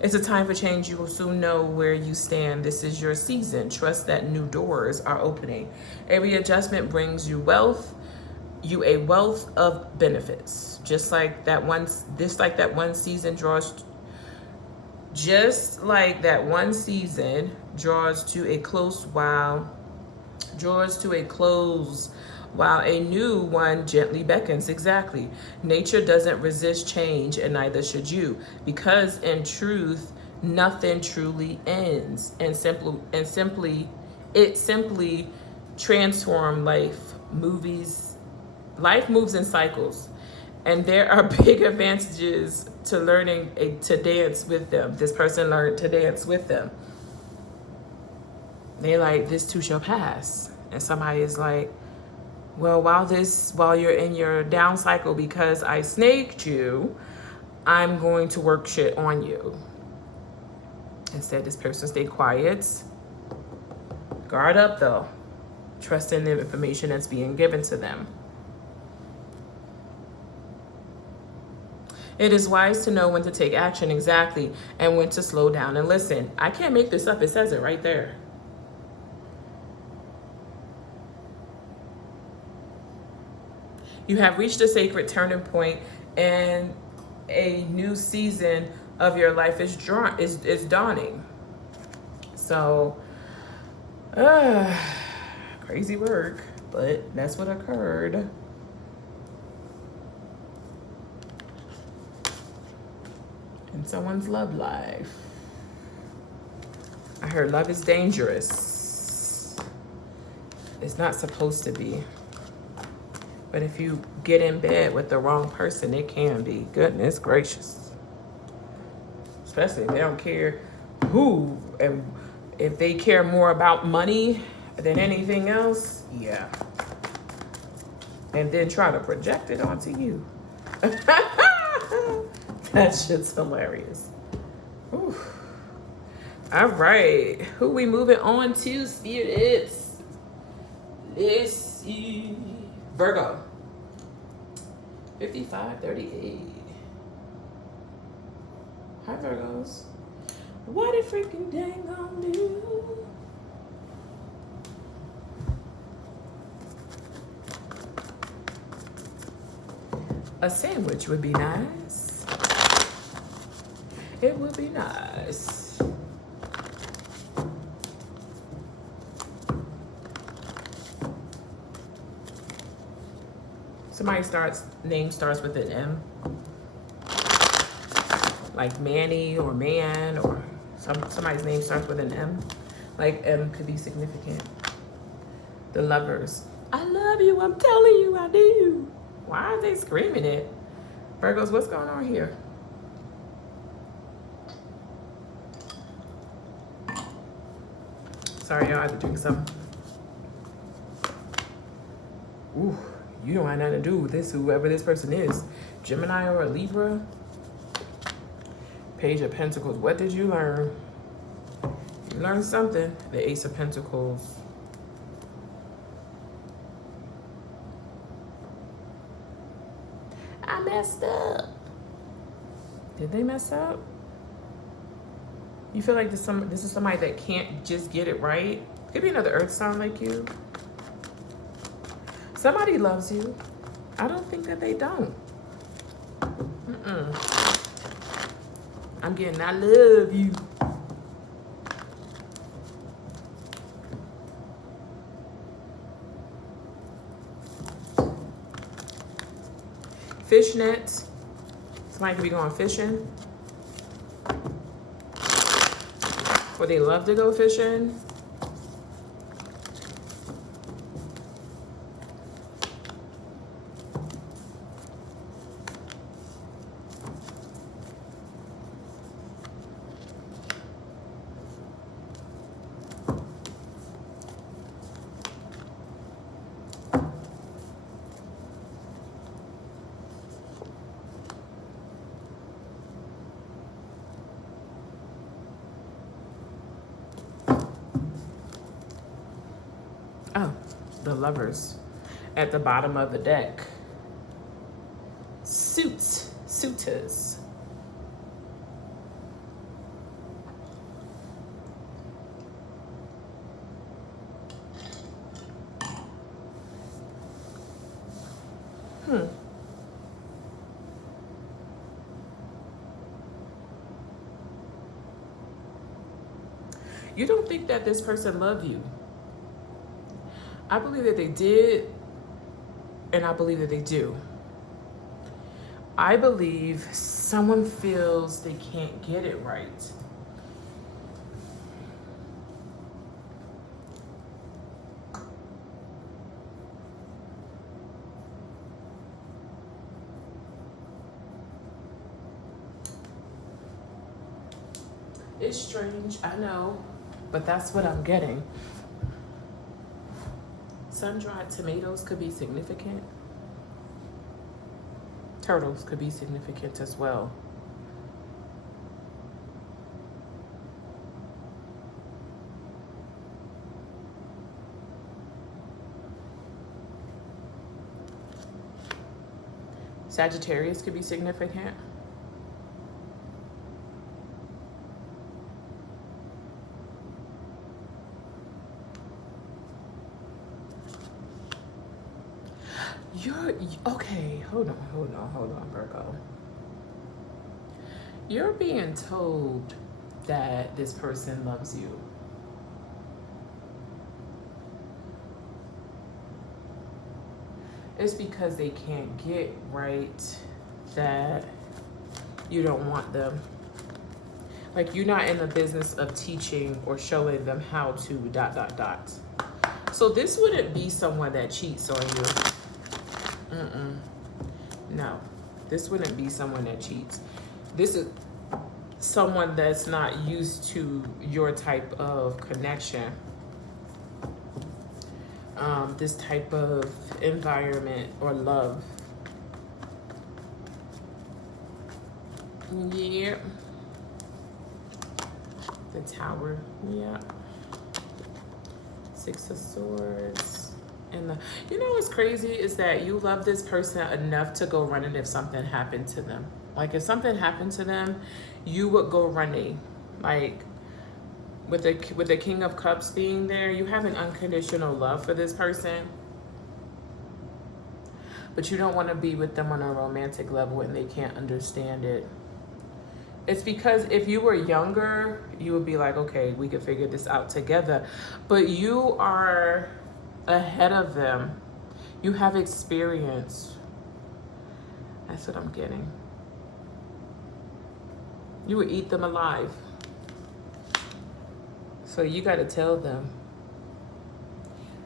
It's a time for change. You will soon know where you stand. This is your season. Trust that new doors are opening. Every adjustment brings you a wealth of benefits. Just like that one season draws to a close while a new one gently beckons. Exactly. Nature doesn't resist change, and neither should you, because in truth nothing truly ends, and simply transform life. Life moves in cycles, and there are big advantages to learning to dance with them. This person learned to dance with them. They like, this too shall pass. And somebody is like, well, while you're in your down cycle because I snaked you, I'm going to work shit on you. Instead, this person stay quiet. Guard up though. Trust in the information that's being given to them. It is wise to know when to take action, exactly, and when to slow down and listen. I can't make this up. It says it right there. You have reached a sacred turning point and a new season of your life is dawning. So, crazy work, but that's what occurred. In someone's love life. I heard love is dangerous. It's not supposed to be. But if you get in bed with the wrong person, it can be. Goodness gracious. Especially if they don't care who, and if they care more about money than anything else, yeah. And then try to project it onto you. That shit's hilarious. Whew. All right, who we moving on to, spirits? Let's see. Virgo. 5538. Hi, Virgos. What a freaking dang on do? A sandwich would be nice. It would be nice. Somebody's name starts with an M. Like Manny or Man, or somebody's name starts with an M. Like M could be significant. The Lovers. I love you, I'm telling you I do. Why are they screaming it? Virgos, what's going on here? Sorry, y'all, I had to drink some. Ooh, you don't have nothing to do with this, whoever this person is. Gemini or a Libra? Page of Pentacles. What did you learn? You learned something. The Ace of Pentacles. I messed up. Did they mess up? You feel like this is somebody that can't just get it right? Could be another earth sign like you. Somebody loves you. I don't think that they don't. I'm getting, I love you. Fishnet. Somebody could be going fishing. Or they love to go fishing. Oh, the Lovers at the bottom of the deck. Suitors. You don't think that this person loved you. I believe that they did, and I believe that they do. I believe someone feels they can't get it right. It's strange, I know, but that's what I'm getting. Sun-dried tomatoes could be significant. Turtles could be significant as well. Sagittarius could be significant. Okay, hold on, Virgo. You're being told that this person loves you. It's because they can't get right that you don't want them. Like, you're not in the business of teaching or showing them how to ... So this wouldn't be someone that cheats on you. No, this wouldn't be someone that cheats. This is someone that's not used to your type of connection. This type of environment or love. Yeah. The Tower. Yeah. Six of Swords. And the, you know what's crazy is that you love this person enough to go running if something happened to them. Like, if something happened to them, you would go running. Like, with the King of Cups being there, you have an unconditional love for this person. But you don't want to be with them on a romantic level and they can't understand it. It's because if you were younger, you would be like, okay, we could figure this out together. But you are ahead of them. You have experience. That's what I'm getting. You would eat them alive. So you got to tell them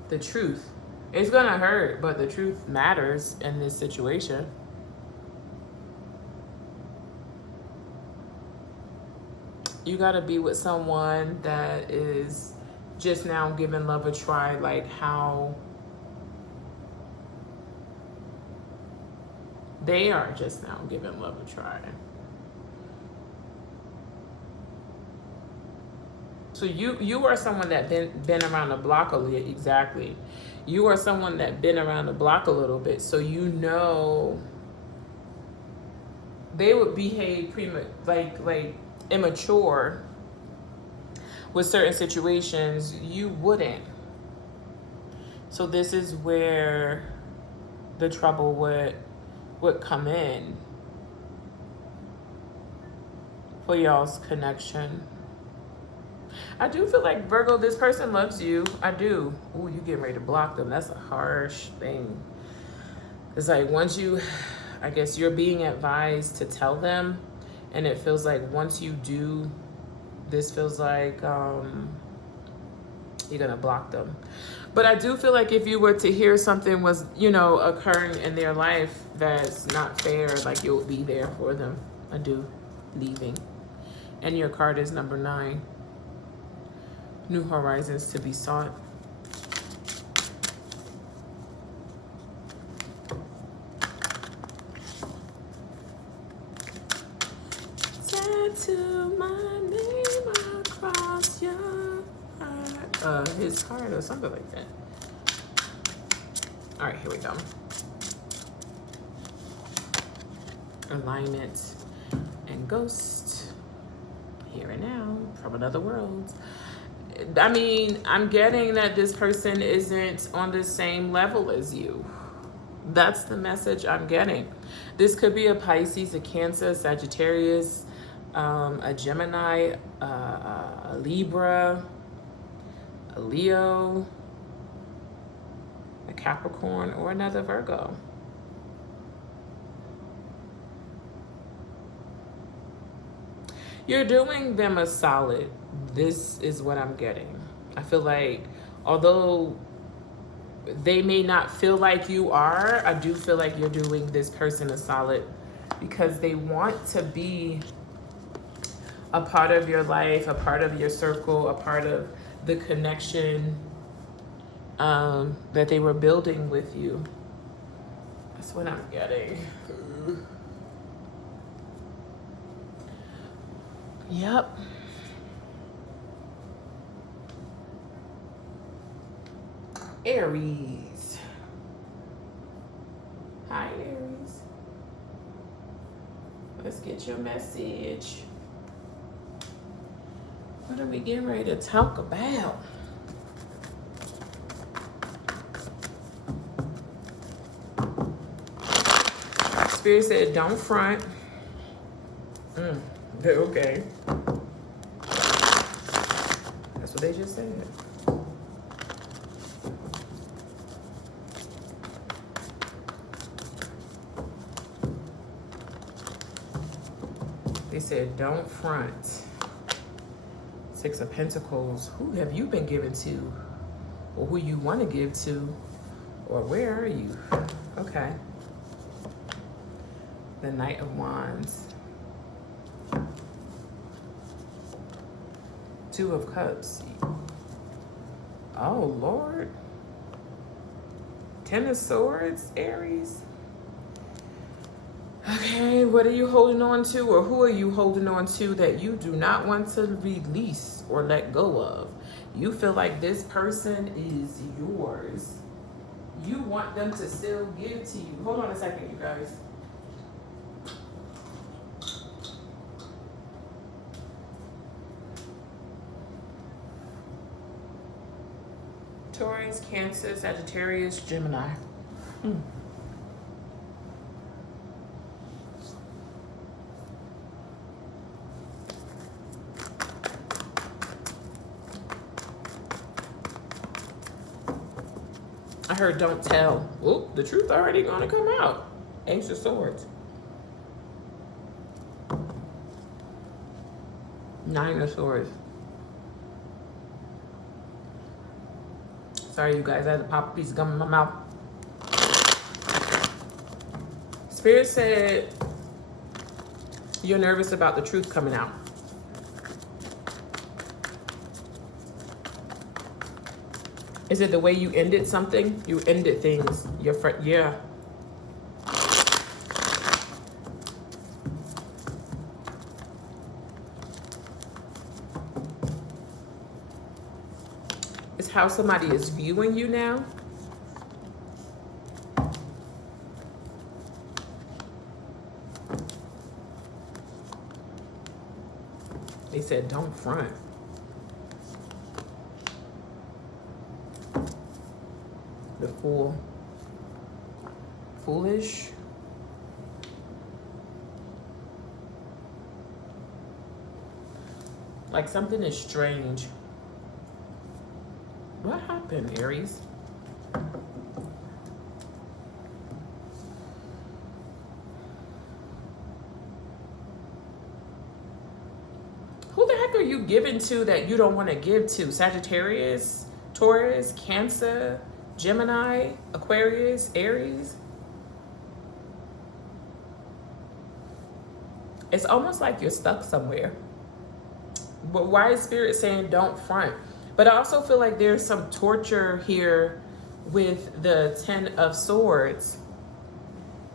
the truth. It's going to hurt, but the truth matters in this situation. You got to be with someone that is just now giving love a try, like how they are just now giving love a try. So you are someone that been around the block a little. Exactly. You are someone that been around the block a little bit. So you know they would behave like immature with certain situations. You wouldn't. So this is where the trouble would come in for y'all's connection. I do feel like, Virgo, this person loves you. I do. Ooh, you getting ready to block them. That's a harsh thing. It's like once you, I guess you're being advised to tell them, and it feels like once you do, this feels like you're going to block them. But I do feel like if you were to hear something was, occurring in their life that's not fair, like you'll be there for them. I do. Leaving. And your card is number 9. New horizons to be sought. Tattoo my name across your heart. His heart or something like that. All right, here we go. Alignment and ghost. Here and now from another world. I mean, I'm getting that this person isn't on the same level as you. That's the message I'm getting. This could be a Pisces, a Cancer, Sagittarius, a Gemini, a Libra, a Leo, a Capricorn, or another Virgo. You're doing them a solid. This is what I'm getting. I feel like, although they may not feel like you are, I do feel like you're doing this person a solid because they want to be a part of your life, a part of your circle, a part of the connection that they were building with you. That's what I'm getting. Yep. Aries. Hi, Aries. Let's get your message. What are we getting ready to talk about? Spirit said, don't front. Okay. That's what they just said. They said, don't front. Six of Pentacles. Who have you been given to? Or who you want to give to? Or where are you? Okay. The Knight of Wands. Two of Cups. Oh, Lord. Ten of Swords, Aries. Okay, what are you holding on to, or who are you holding on to that you do not want to release or let go of? You feel like this person is yours. You want them to still give to you. Hold on a second, you guys. Taurus, Cancer, Sagittarius, Gemini. I heard don't tell. Oop, the truth already gonna come out. Ace of Swords. Nine of Swords. Sorry, you guys, I had to pop a piece of gum in my mouth. Spirit said you're nervous about the truth coming out. Is it the way you ended something? You ended things. Your friend, yeah. It's how somebody is viewing you now. They said don't front. The Fool. Foolish. Like something is strange. What happened, Aries? Who the heck are you giving to that you don't want to give to? Sagittarius, Taurus, Cancer, Gemini, Aquarius, Aries. It's almost like you're stuck somewhere. But why is Spirit saying don't front? But I also feel like there's some torture here with the Ten of Swords.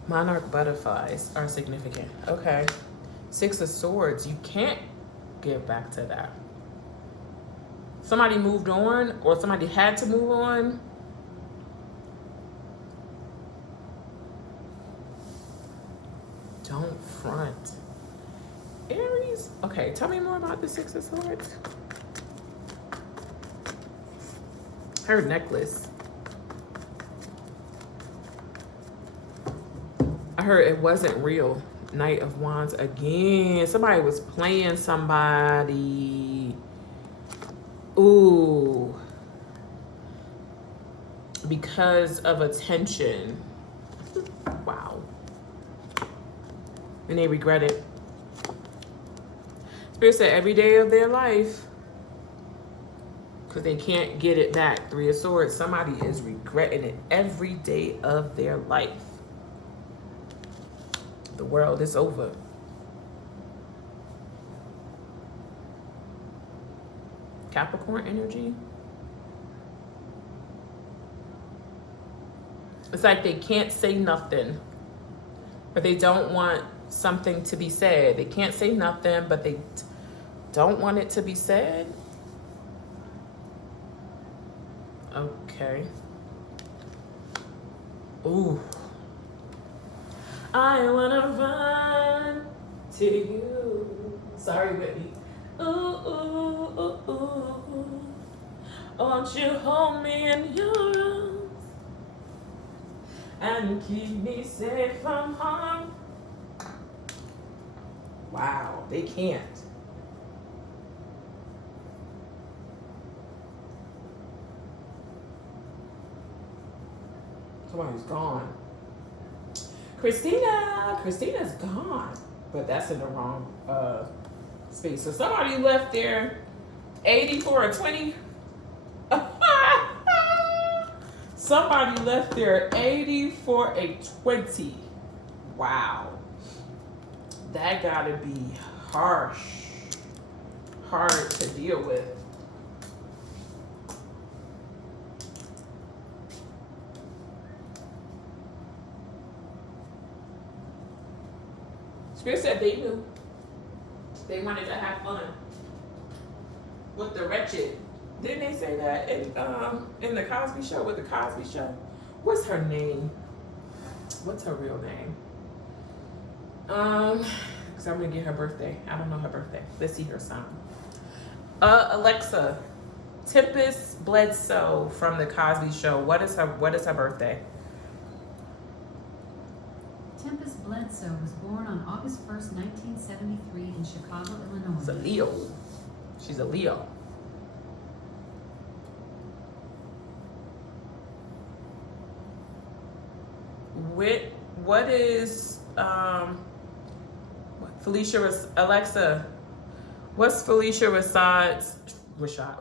Monarch butterflies are significant. Okay. Six of Swords. You can't give back to that. Somebody moved on, or somebody had to move on. Don't front. Aries? Okay, tell me more about the Six of Swords. Her necklace. I heard it wasn't real. Knight of Wands again. Somebody was playing somebody. Ooh. Because of attention. Wow. And they regret it. Spirit said every day of their life, because they can't get it back. Three of Swords. Somebody is regretting it every day of their life. The world is over. Capricorn energy. It's like they can't say nothing, but they don't want something to be said. They can't say nothing, but they don't want it to be said. Okay. Ooh. I wanna run to you. Sorry, Whitney. Ooh, ooh, ooh, ooh. Won't you hold me in your arms and keep me safe from harm? Wow. They can't. Somebody's gone. Christina's gone. But that's in the wrong space. So somebody left there 80 for a 20. Somebody left there 80 for a 20. Wow. That gotta be harsh. Hard to deal with. Spirit said they knew. They wanted to have fun with the wretched. Didn't they say that in the Cosby Show? With the Cosby Show? What's her name? What's her real name? Because I'm gonna get her birthday. I don't know her birthday. Let's see her sign. Alexa, Tempest Bledsoe from the Cosby Show. What is her birthday? Tempest Bledsoe was born on August 1st, 1973 in Chicago, Illinois. It's a Leo. She's a Leo. What is Alexa, what's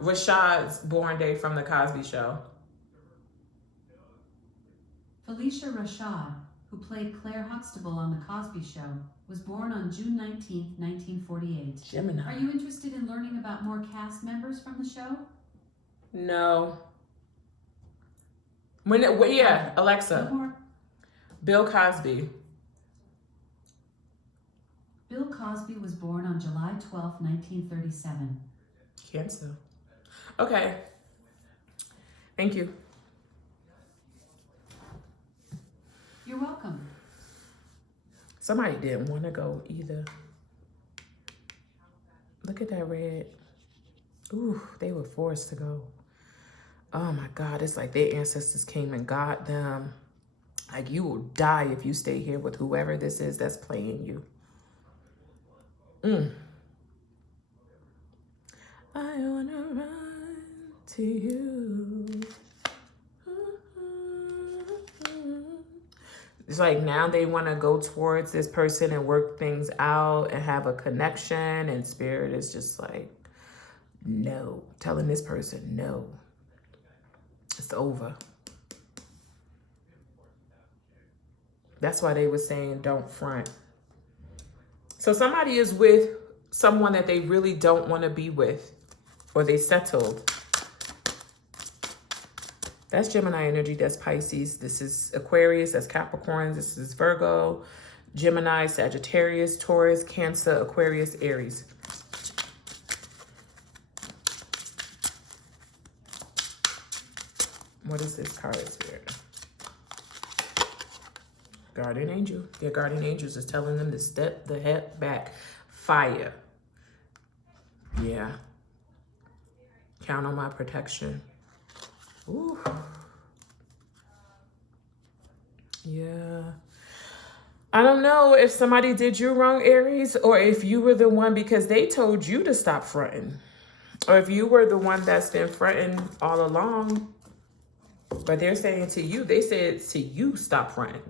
Rashad's born day from the Cosby Show? Felicia Rashad, who played Claire Huxtable on The Cosby Show, was born on June 19th, 1948. Gemini. Are you interested in learning about more cast members from the show? No. Alexa. Bill Cosby. Bill Cosby was born on July 12th, 1937. Cancer. Okay. Thank you. You're welcome. Somebody didn't want to go either. Look at that red. Ooh, they were forced to go. Oh my God, it's like their ancestors came and got them. Like, you will die if you stay here with whoever this is that's playing you. I wanna run to you. It's like now they want to go towards this person and work things out and have a connection, and Spirit is just like, no. Telling this person, no. It's over. That's why they were saying don't front. So somebody is with someone that they really don't want to be with, or they settled. That's Gemini energy. That's Pisces. This is Aquarius. That's Capricorn. This is Virgo, Gemini, Sagittarius, Taurus, Cancer, Aquarius, Aries. What is this card, Spirit? Guardian angel. Their guardian angels is telling them to step the heck back. Fire. Yeah. Count on my protection. Ooh. Yeah. I don't know if somebody did you wrong, Aries, or if you were the one because they told you to stop fronting. Or if you were the one that's been fronting all along. But they're saying to you, they said to you, stop fronting.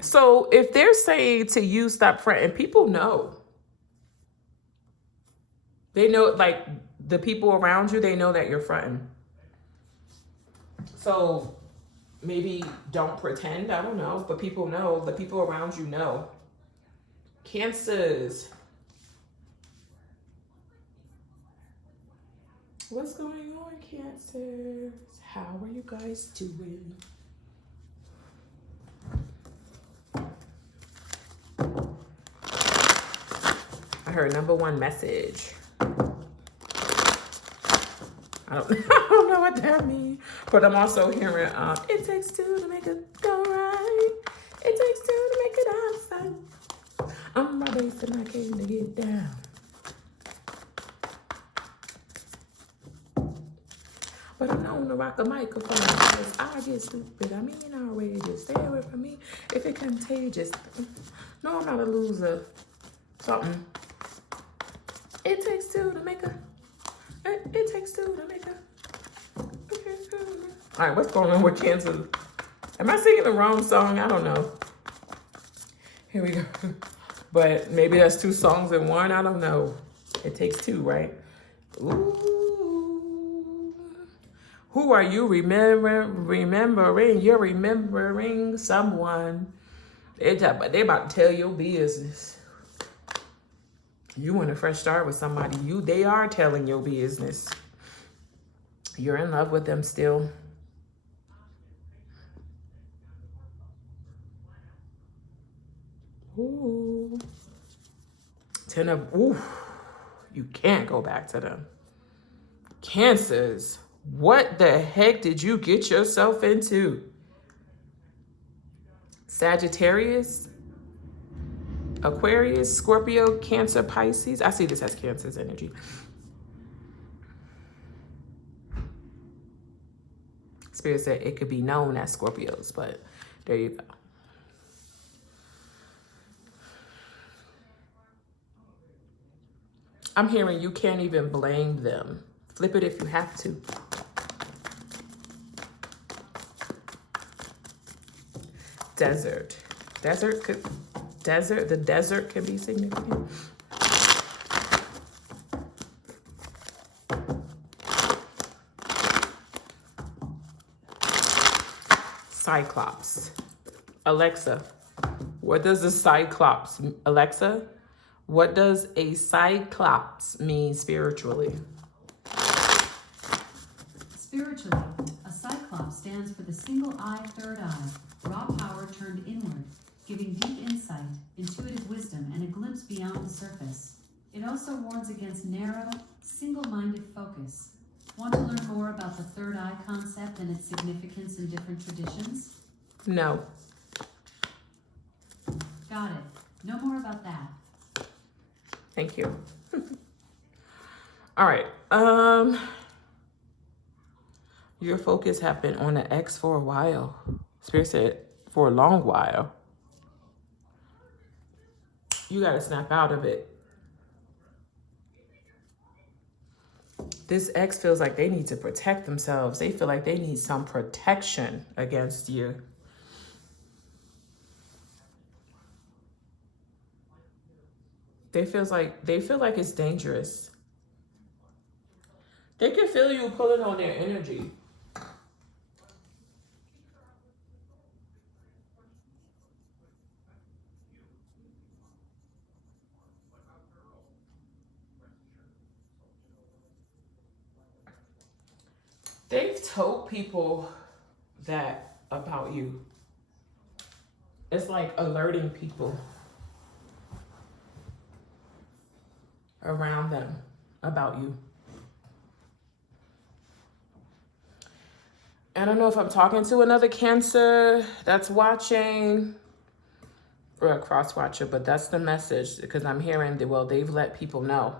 So if they're saying to you, stop fronting, people know. They know, like, the people around you, they know that you're fronting. So maybe don't pretend, I don't know, but people know, the people around you know. Cancers. What's going on, Cancers? How are you guys doing? I heard number one message. I don't know what that means, but I'm also hearing, it takes two to make it go right. It takes two to make it out of sight. I'm my base and I came to get down. but I'm known to rock a microphone because I get stupid. I mean, outrageous. Stay away from me if it's contagious. No, I'm not a loser. Something. It takes two to make a. It takes two to make a. All right, what's going on with Cancer? Am I singing the wrong song? I don't know. Here we go. But maybe that's two songs in one. I don't know. It takes two, right? Ooh. Who are you remembering? You're remembering someone. They about to tell your business. You want a fresh start with somebody. They are telling your business. You're in love with them still. Ooh. 10 of, ooh. You can't go back to them. Cancers. What the heck did you get yourself into? Sagittarius, Aquarius, Scorpio, Cancer, Pisces. I see this as Cancer's energy. Spirit said it could be known as Scorpios, but there you go. I'm hearing you can't even blame them. Flip it if you have to. Desert. The desert can be significant. Cyclops. Alexa, what does a cyclops, Alexa, what does a cyclops mean spiritually? Spiritually, a cyclops stands for the single-eye third eye, raw power turned inward, giving deep insight, intuitive wisdom, and a glimpse beyond the surface. It also warns against narrow, single-minded focus. Want to learn more about the third eye concept and its significance in different traditions? No. Got it. No more about that. Thank you. All right. Your focus have been on the ex for a while. Spirit said for a long while. You got to snap out of it. This ex feels like they need to protect themselves. They feel like they need some protection against you. They feel like it's dangerous. They can feel you pulling on their energy. They've told people that about you. It's like alerting people around them about you. I don't know if I'm talking to another Cancer that's watching or a cross watcher, but that's the message because I'm hearing that, well, they've let people know.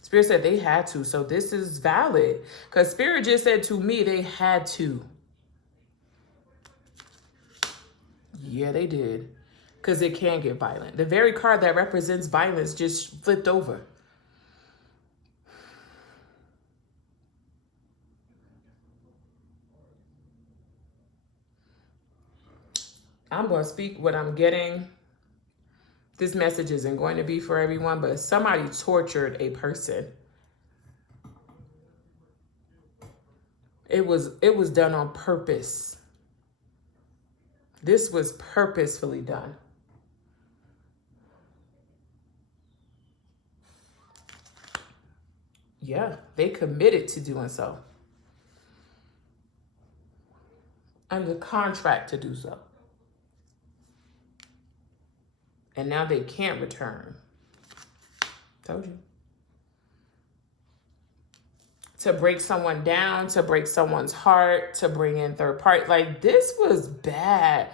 Spirit said they had to, so this is valid because Spirit just said to me they had to. Yeah, they did. Because it can get violent. The very card that represents violence just flipped over. I'm going to speak what I'm getting. This message isn't going to be for everyone, but somebody tortured a person. It was done on purpose. This was purposefully done. Yeah, they committed to doing so. Under contract to do so. And now they can't return. Told you. To break someone down, to break someone's heart, to bring in third party. Like, this was bad.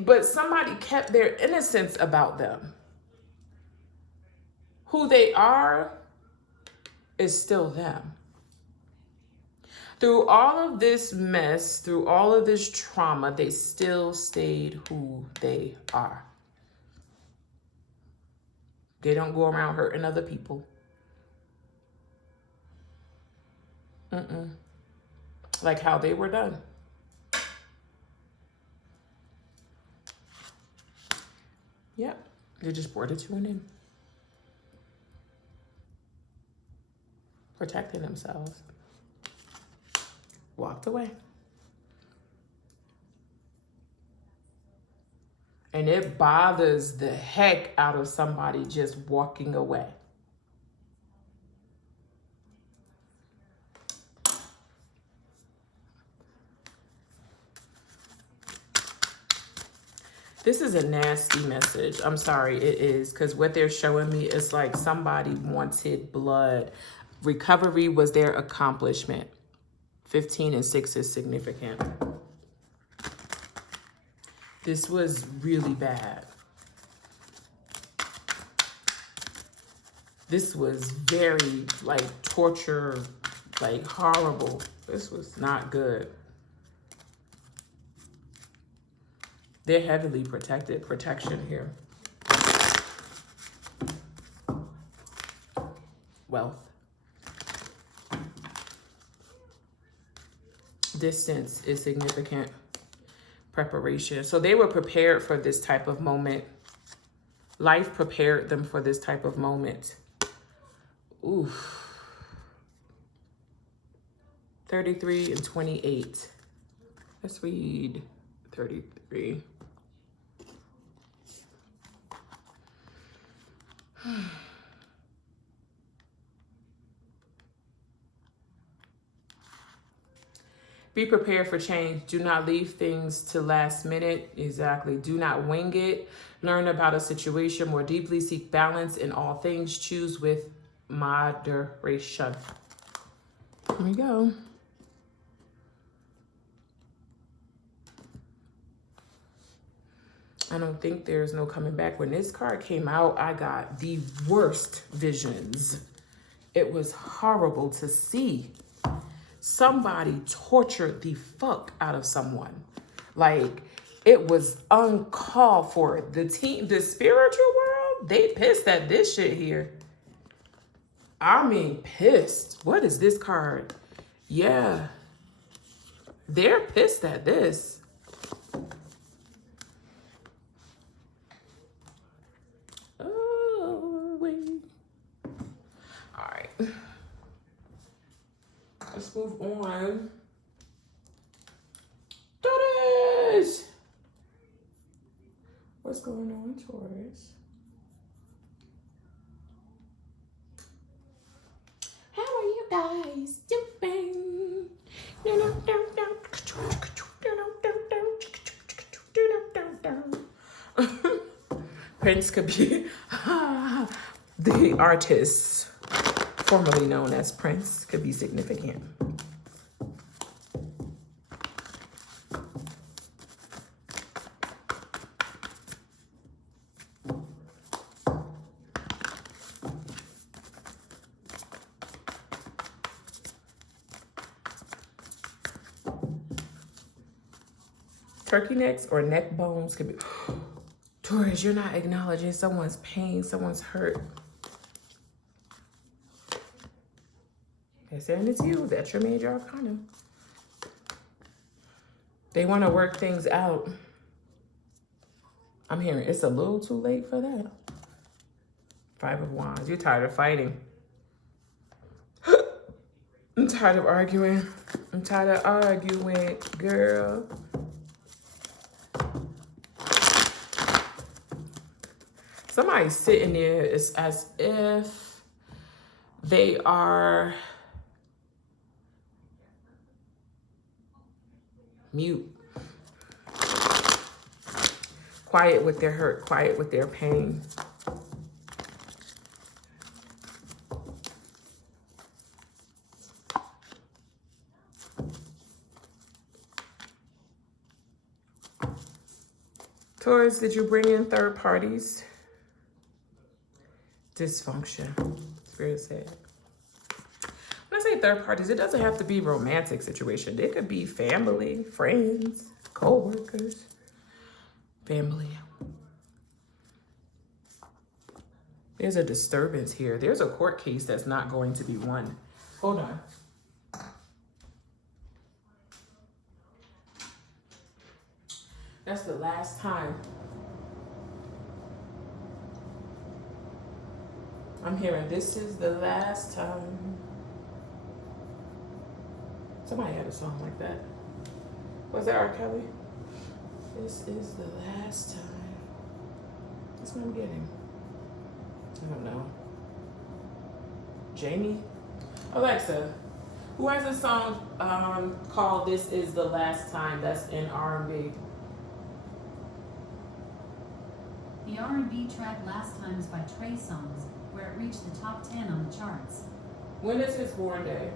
But somebody kept their innocence about them. Who they are is still them. Through all of this mess, through all of this trauma, they still stayed who they are. They don't go around hurting other people. Like how they were done. Yep. They just brought it to an end. Protecting themselves. Walked away. And it bothers the heck out of somebody just walking away. This is a nasty message. I'm sorry, it is. Because what they're showing me is like somebody wanted blood. Recovery was their accomplishment. 15 and 6 is significant. This was really bad. This was very, like, torture, like, horrible. This was not good. They're heavily protected. Protection here. Wealth. Distance is significant. Preparation. So they were prepared for this type of moment. Life prepared them for this type of moment. Oof. 33 and 28. Let's read 33. Be prepared for change. Do not leave things to last minute. Exactly. Do not wing it. Learn about a situation more deeply. Seek balance in all things. Choose with moderation. Here we go. I don't think there's no coming back. When this card came out, I got the worst visions. It was horrible to see. Somebody tortured the fuck out of someone. Like, it was uncalled for. The spiritual world, they pissed at this shit here. I mean, pissed. What is this card? Yeah. They're pissed at this. Oh, wait. All right. Let's move on. Taurus! What's going on, Taurus? How are you guys doing? Prince could be the artist, formerly known as Prince, could be significant. Turkey necks or neck bones could be. Taurus, you're not acknowledging someone's pain, someone's hurt. They're saying it's you. That's your major arcana. They want to work things out. I'm hearing it's a little too late for that. 5 of Wands. You're tired of fighting. I'm tired of arguing. I'm tired of arguing, girl. Somebody's sitting there. It's as if they are mute. Quiet with their hurt, quiet with their pain. Taurus, did you bring in third parties? Dysfunction. Spirit said. I say third parties, it doesn't have to be romantic situation. It could be family, friends, co-workers, family. There's a disturbance here. There's a court case that's not going to be won. Hold on. That's the last time I'm hearing this is the last time. Somebody had a song like that. Was that R. Kelly? This is the last time. That's what I'm getting. I don't know. Jamie? Alexa, who has a song called This Is the Last Time that's in R&B? The R&B track Last Times by Trey Songz, where it reached the top 10 on the charts. When is his born day?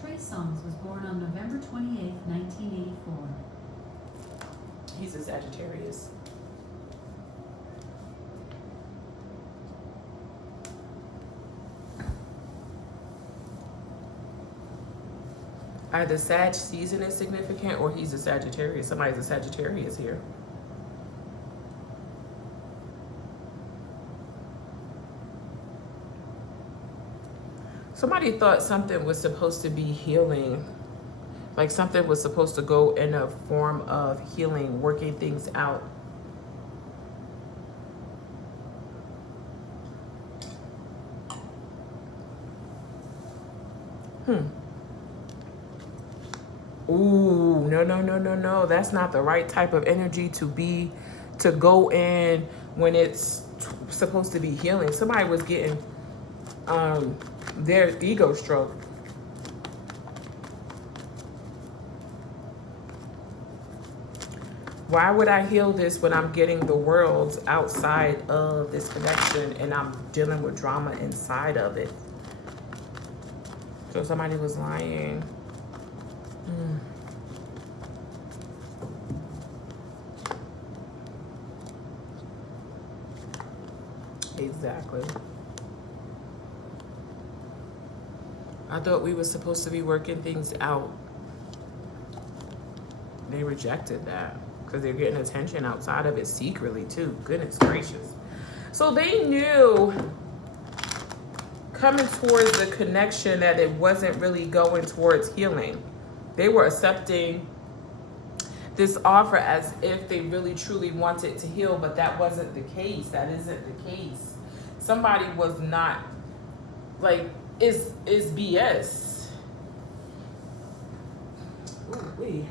Trey Songz was born on November 28, 1984. He's a Sagittarius. Either Sag season is significant or he's a Sagittarius. Somebody's a Sagittarius here. Somebody thought something was supposed to be healing. Like something was supposed to go in a form of healing, working things out. Ooh, no. That's not the right type of energy to go in when it's supposed to be healing. Somebody was getting their ego stroked. Why would I heal this when I'm getting the worlds outside of this connection and I'm dealing with drama inside of it? So somebody was lying. Exactly. I thought we were supposed to be working things out. They rejected that because they're getting attention outside of it secretly too. Goodness gracious. So they knew coming towards the connection that it wasn't really going towards healing. They were accepting this offer as if they really truly wanted to heal, but that wasn't the case. That isn't the case. Somebody was not, like, is BS. Ooh-wee.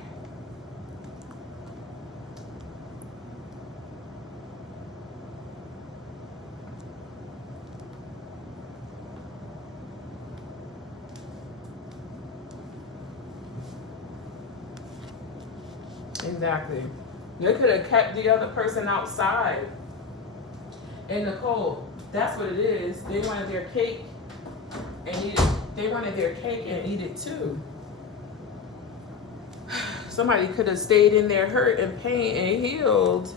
Exactly. They could have kept the other person outside in the cold. That's what it is. They wanted their cake and eat it. They wanted their cake and eat it too. Somebody could have stayed in their hurt and pain and healed.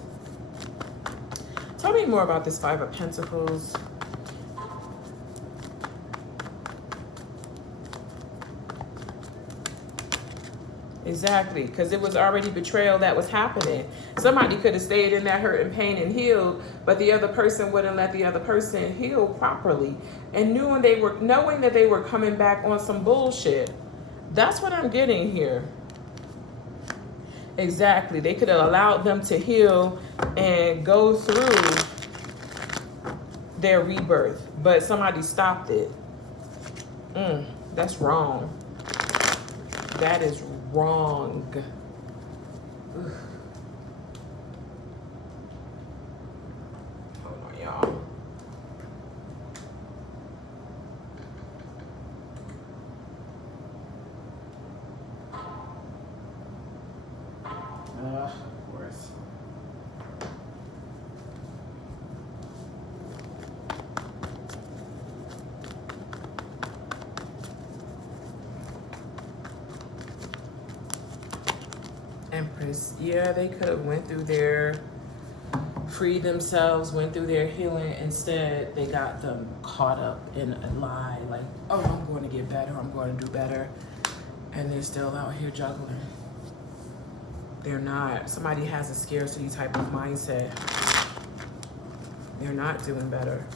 Tell me more about this Five of Pentacles. Exactly, because it was already betrayal that was happening. Somebody could have stayed in that hurt and pain and healed, but the other person wouldn't let the other person heal properly. And knowing that they were coming back on some bullshit. That's what I'm getting here. Exactly. They could have allowed them to heal and go through their rebirth, but somebody stopped it. That's wrong. That is wrong. Ugh. Hold on, y'all. Of course. Empress. Yeah, they could have went through their freed themselves, went through their healing. Instead, they got them caught up in a lie, like, oh, I'm going to get better, I'm going to do better. And they're still out here juggling. They're not. Somebody has a scarcity type of mindset. They're not doing better.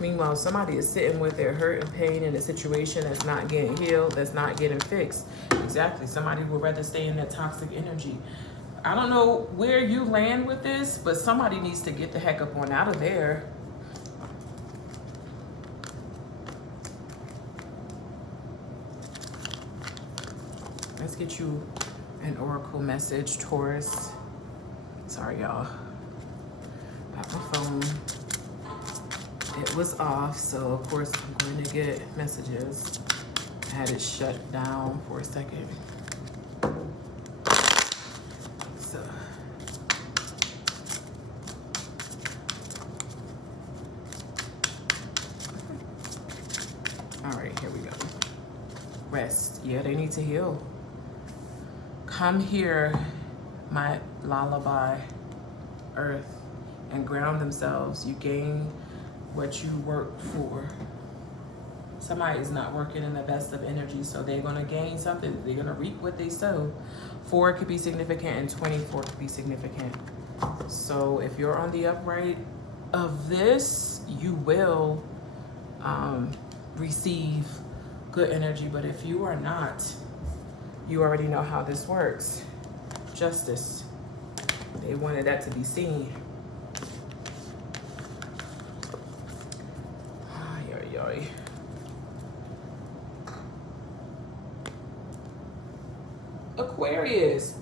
Meanwhile, somebody is sitting with their hurt and pain in a situation that's not getting healed, that's not getting fixed. Exactly. Somebody would rather stay in that toxic energy. I don't know where you land with this, but somebody needs to get the heck up on out of there. Let's get you an oracle message, Taurus. Sorry, y'all. Got my phone. It was off, so of course I'm going to get messages. I had it shut down for a second. So, all right, here we go. Rest. Yeah, they need to heal. Come here, my lullaby, earth, and ground themselves. You gain what you work for. Somebody is not working in the best of energy, so they're going to gain something. They're going to reap what they sow. 4 could be significant and 24 could be significant. So if you're on the upright of this, you will receive good energy. But if you are not, you already know how this works. Justice. They wanted that to be seen. Ay, ay, ay. Aquarius.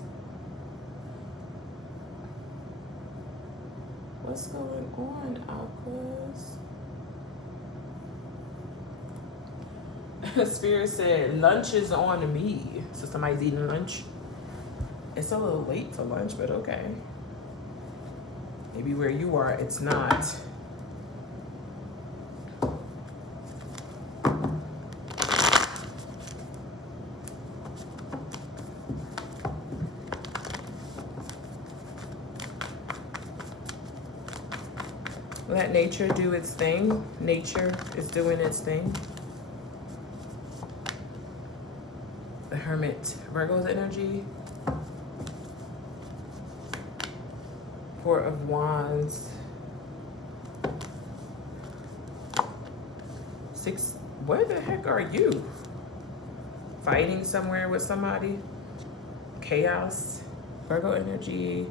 What's going on, Aquarius? Spirit said lunch is on me. So somebody's eating lunch. It's a little late for lunch, but okay. Maybe where you are, it's not. Let nature do its thing. Nature is doing its thing. The Hermit, Virgo's energy. 4 of Wands. 6, where the heck are you? Fighting somewhere with somebody? Chaos, Virgo energy,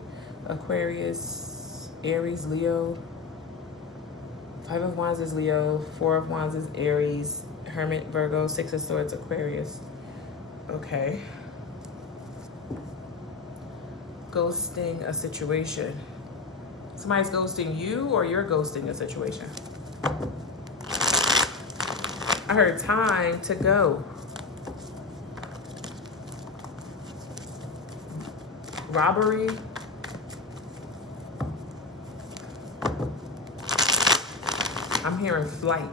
Aquarius, Aries, Leo. 5 of Wands is Leo, 4 of Wands is Aries, Hermit, Virgo, 6 of Swords, Aquarius. Okay. Ghosting a situation. Somebody's ghosting you or you're ghosting a situation. I heard time to go. Robbery. I'm hearing flight.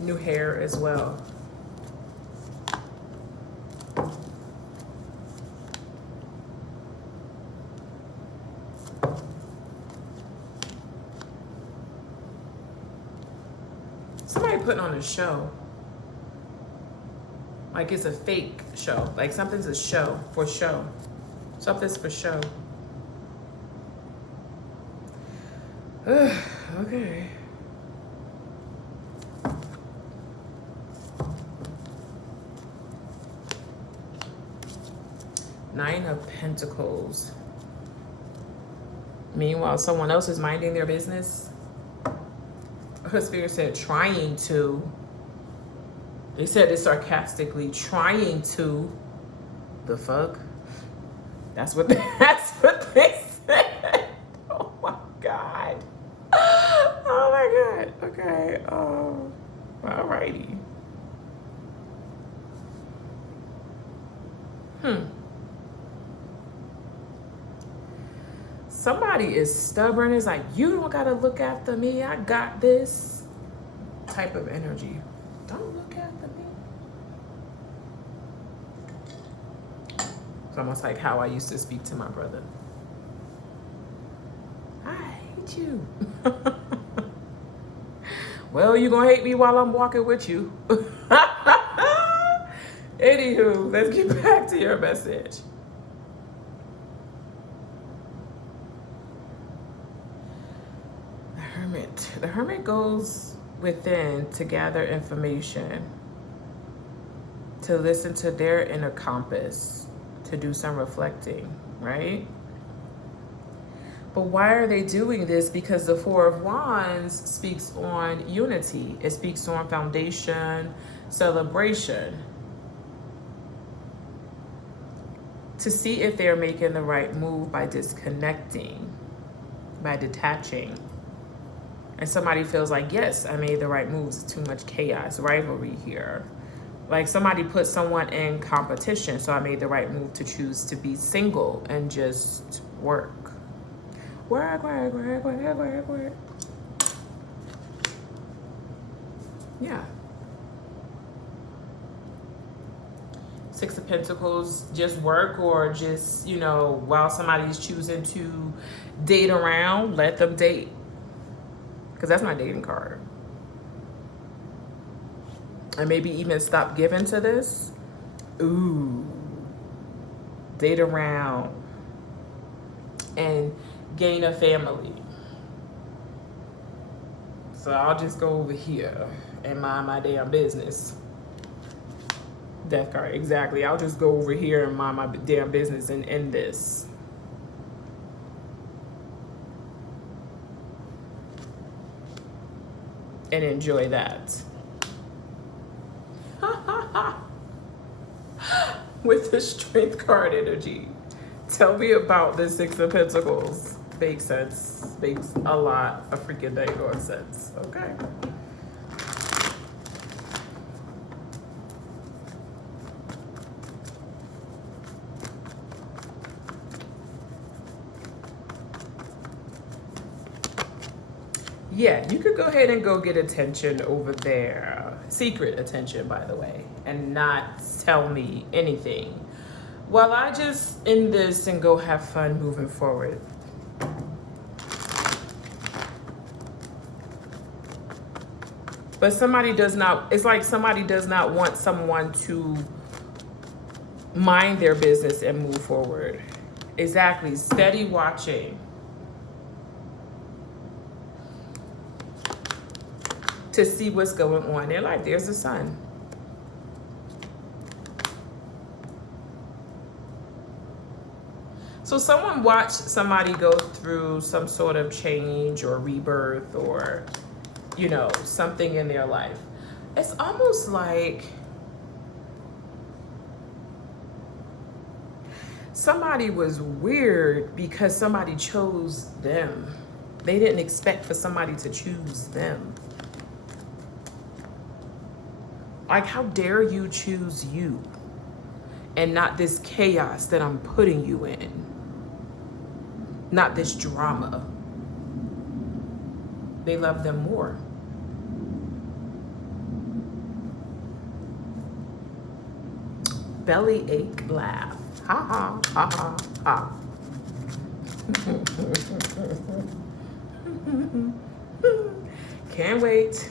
New hair as well. Somebody putting on a show. Like it's a fake show. Like something's a show, for show. Something's for show. Okay. Nine of Pentacles. Meanwhile, someone else is minding their business. Her spirit said trying to. They said it sarcastically, trying to. The fuck? That's what they said. Oh my God. Oh my God. Okay. Alrighty. Somebody is stubborn. It's like, you don't gotta look after me. I got this type of energy. Don't look after me. It's almost like how I used to speak to my brother. I hate you. Well, you're gonna hate me while I'm walking with you. Anywho, let's get back to your message. The Hermit. The Hermit goes within to gather information, to listen to their inner compass, to do some reflecting, right? But why are they doing this? Because the Four of Wands speaks on unity. It speaks on foundation, celebration. To see if they're making the right move by disconnecting, by detaching. And somebody feels like, yes, I made the right moves. It's too much chaos, rivalry here. Like somebody put someone in competition, so I made the right move to choose to be single and just work. Work, work, work, work, work, work. Yeah. Six of Pentacles, just work, or just, you know, while somebody's choosing to date around, let them date. Because that's my dating card. And maybe even stop giving to this. Ooh. Date around. And gain a family. So I'll just go over here and mind my damn business. Death card, exactly. I'll just go over here and mind my damn business and end this. And enjoy that. With the Strength card energy. Tell me about the Six of Pentacles. Makes sense. Makes a lot of freaking dang sense. Okay. Yeah, you could go ahead and go get attention over there. Secret attention, by the way, and not tell me anything. While I just end this and go have fun moving forward. But somebody does not, it's like somebody does not want someone to mind their business and move forward. Exactly, steady watching. To see what's going on in their life. There's the sun. So someone watched somebody go through some sort of change or rebirth or, you know, something in their life. It's almost like somebody was weird because somebody chose them. They didn't expect for somebody to choose them. Like, how dare you choose you and not this chaos that I'm putting you in? Not this drama. They love them more. Bellyache laugh. Ha ha, ha ha, ha. Can't wait.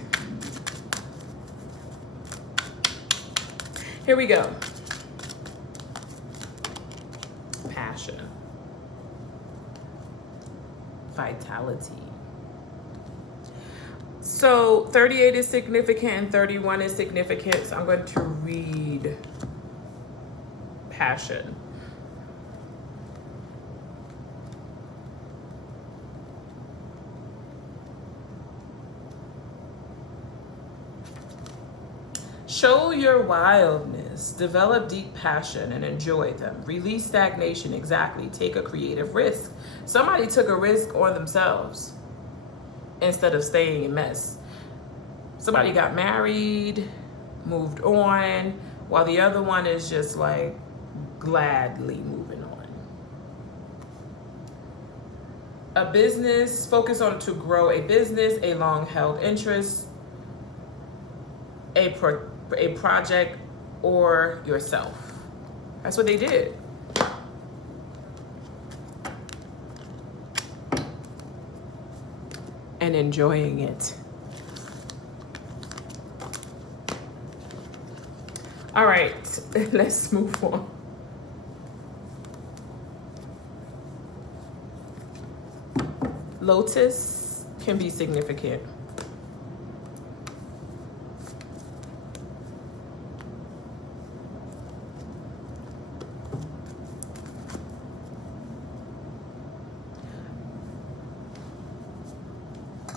Here we go. Passion. Vitality. So 38 is significant and 31 is significant. So I'm going to read passion. Show your wildness, develop deep passion and enjoy them. Release stagnation, exactly. Take a creative risk. Somebody took a risk on themselves instead of staying in mess. Somebody got married, moved on, while the other one is just like gladly moving on. A business, focus on to grow a business, a long-held interest, a project, or yourself. That's what they did. and enjoying it. All right, let's move on. Lotus can be significant.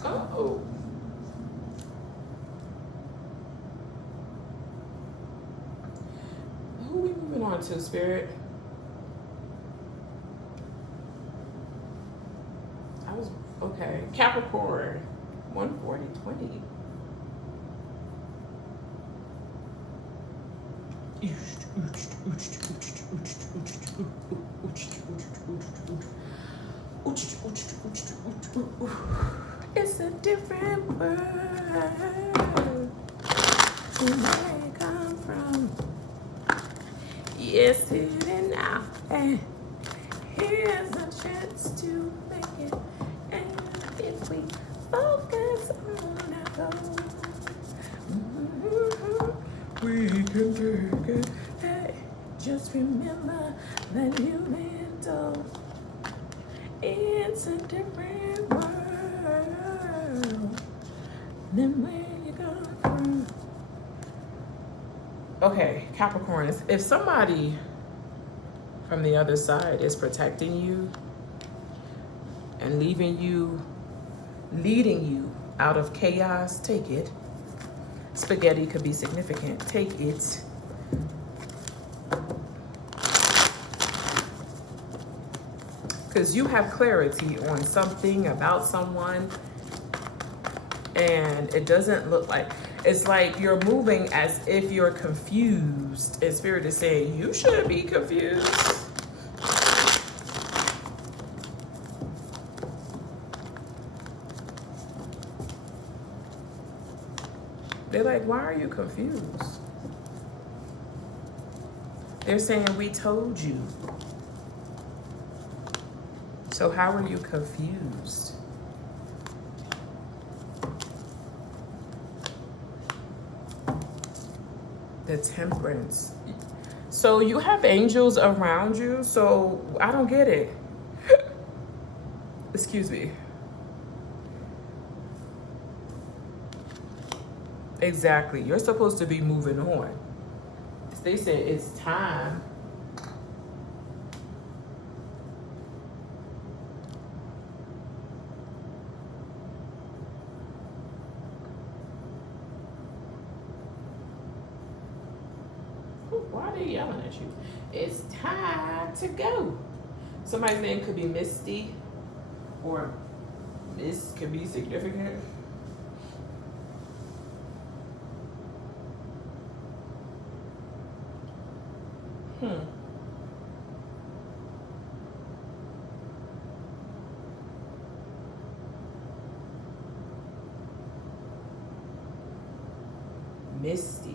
Oh. Who are we moving on to, Spirit? I was, okay. Capricorn, 140/20. It's a different world from where you come from. Yes, here and now. And here's a chance to make it. And if we focus on our goals, we can take it. Hey, just remember that you mental. It's a different world than where you come from. Okay, Capricorn, if somebody from the other side is protecting you and leading you out of chaos, take it. Spaghetti could be significant. Take it. Because you have clarity on something about someone, and it doesn't look like, it's like you're moving as if you're confused, and Spirit is saying you shouldn't be confused. They're like, why are you confused? They're saying, we told you. So how are you confused? The Temperance. So you have angels around you, so I don't get it. Excuse me. Exactly. You're supposed to be moving on. They said it's time. Why are they yelling at you? It's time to go. Somebody's name could be Misty, or Miss could be significant. Misty.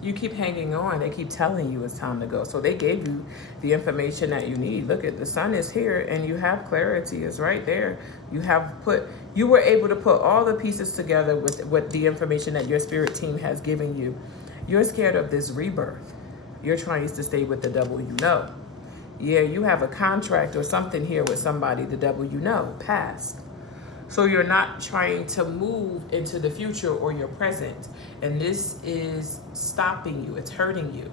You keep hanging on. They keep telling you it's time to go. So they gave you the information that you need. Look at the sun is here and you have clarity. It's right there. You were able to put all the pieces together with the information that your spirit team has given you. You're scared of this rebirth. You're trying to stay with the devil you know. Yeah, you have a contract or something here with somebody, the devil you know, past. So you're not trying to move into the future or your present. And this is stopping you. It's hurting you.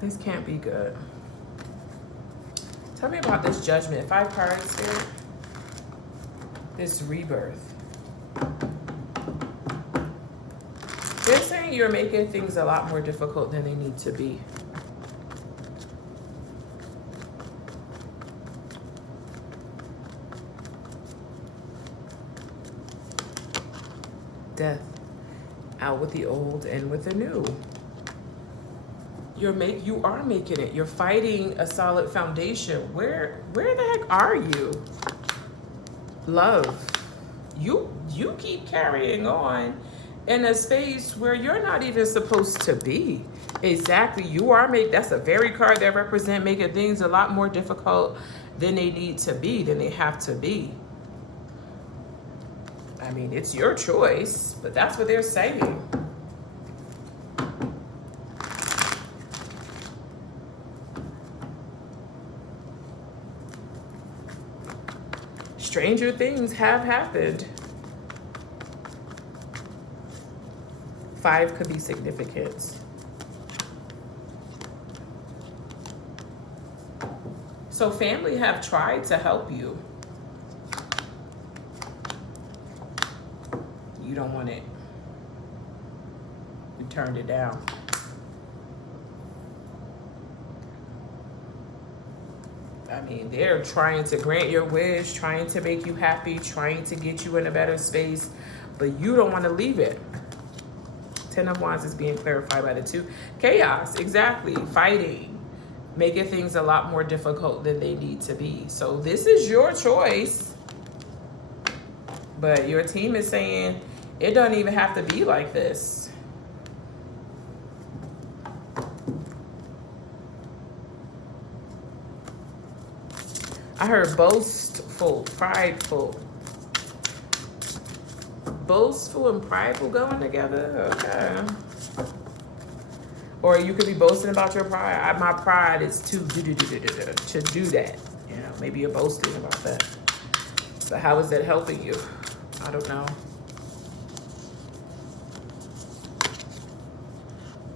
This can't be good. Tell me about this judgment. 5 cards here. This rebirth. They're saying you're making things a lot more difficult than they need to be. death. Out with the old, in with the new. You are making it. You're fighting a solid foundation. Where the heck are you? Love. You keep carrying on in a space where you're not even supposed to be. Exactly. That's a very card that represents making things a lot more difficult than they need to be, than they have to be. I mean, it's your choice, but that's what they're saying. Stranger things have happened. 5 could be significance. So family have tried to help you. You don't want it. You turned it down. I mean, they're trying to grant your wish, trying to make you happy, trying to get you in a better space, but you don't want to leave it. 10 of Wands is being clarified by the 2. Chaos, exactly. Fighting, making things a lot more difficult than they need to be. So this is your choice, but your team is saying it doesn't even have to be like this. I heard boastful, prideful. Boastful and prideful going together? Okay. Or you could be boasting about your pride. My pride is to do that. You know, maybe you're boasting about that. So how is that helping you? I don't know.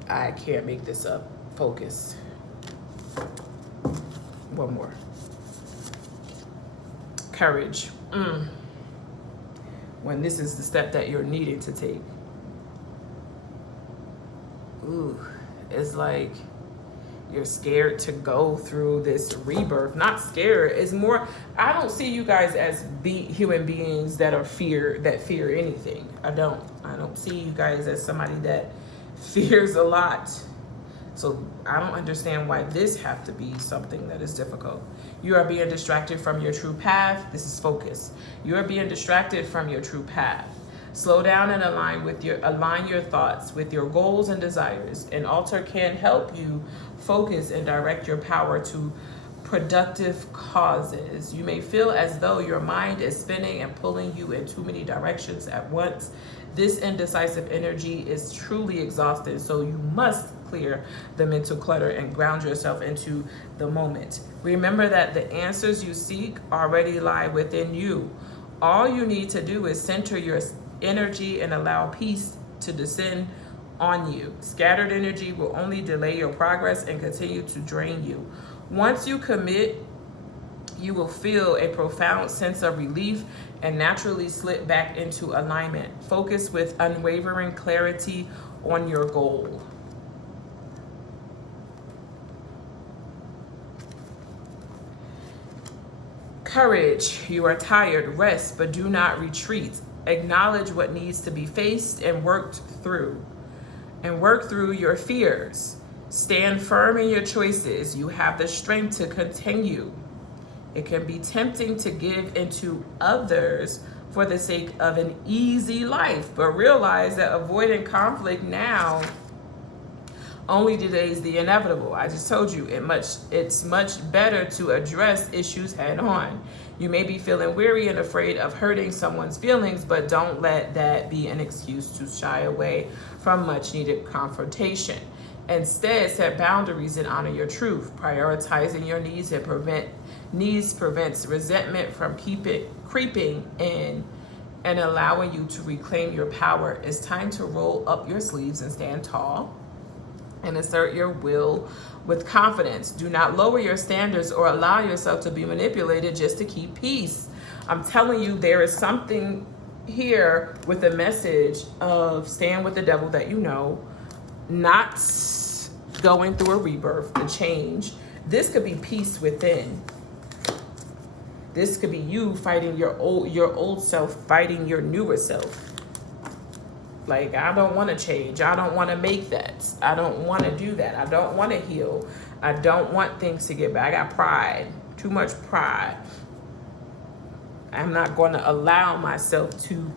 I can't make this up. Focus. One more. Courage. When this is the step that you're needing to take. Ooh, it's like you're scared to go through this rebirth. Not scared. It's more, I don't see you guys as human beings that fear anything. I don't see you guys as somebody that fears a lot. So I don't understand why this have to be something that is difficult. You are being distracted from your true path. This is focus. You are being distracted from your true path. Slow down and align your thoughts with your goals and desires. An altar can help you focus and direct your power to productive causes. You may feel as though your mind is spinning and pulling you in too many directions at once. This indecisive energy is truly exhausting, so you must clear the mental clutter and ground yourself into the moment. Remember that the answers you seek already lie within you. All you need to do is center your energy and allow peace to descend on you. Scattered energy will only delay your progress and continue to drain you. Once you commit, you will feel a profound sense of relief and naturally slip back into alignment. Focus with unwavering clarity on your goal. Courage. You are tired. Rest, but do not retreat. Acknowledge what needs to be faced and worked through. And work through your fears. Stand firm in your choices. You have the strength to continue. It can be tempting to give into others for the sake of an easy life, but realize that avoiding conflict now only delays the inevitable. I just told you it's much better to address issues head on. You may be feeling weary and afraid of hurting someone's feelings, but don't let that be an excuse to shy away from much needed confrontation. Instead, set boundaries and honor your truth. Prioritizing your needs prevents resentment from creeping in and allowing you to reclaim your power. It's time to roll up your sleeves and stand tall and assert your will with confidence. Do not lower your standards or allow yourself to be manipulated just to keep peace. I'm telling you, there is something here with the message of stand with the devil that you know, not going through a rebirth, the change. This could be peace within. This could be you fighting your old self, fighting your newer self. Like, I don't want to change. I don't want to make that. I don't want to do that. I don't want to heal. I don't want things to get back. I got pride, too much pride. I'm not going to allow myself to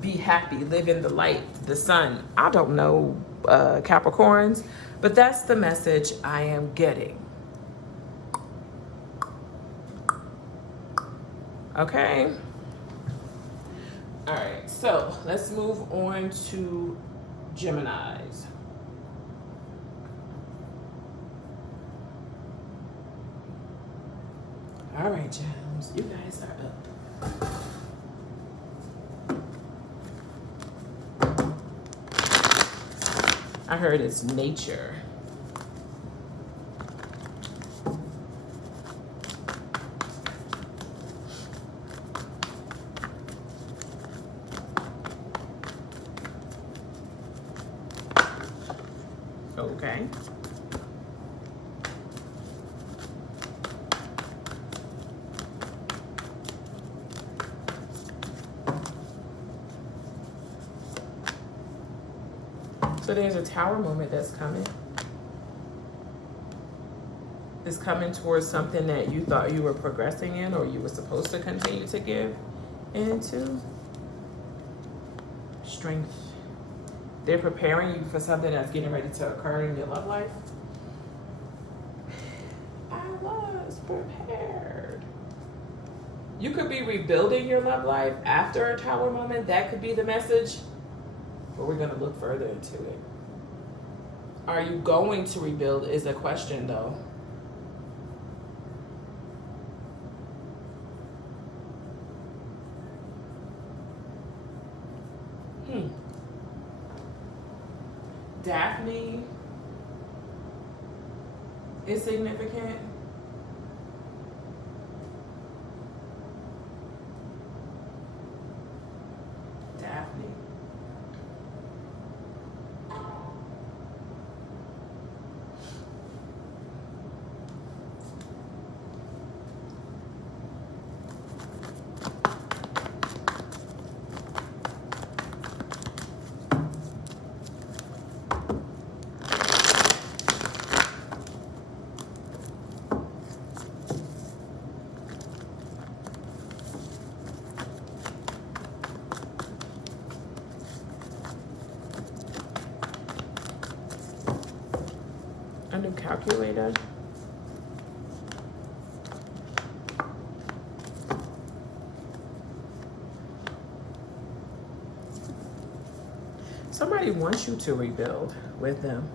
be happy, live in the light, the sun. I don't know, Capricorns, but that's the message I am getting. Okay. All right, so let's move on to Geminis. All right, Gems, you guys are up. I heard it's nature. Okay. So there's a tower moment that's coming. It's coming towards something that you thought you were progressing in or you were supposed to continue to give into. Strength. They're preparing you for something that's getting ready to occur in your love life. I was prepared. You could be rebuilding your love life after a tower moment. That could be the message. But we're going to look further into it. Are you going to rebuild is a question, though. Daphne is significant. Daphne. A new calculator. Somebody wants you to rebuild with them.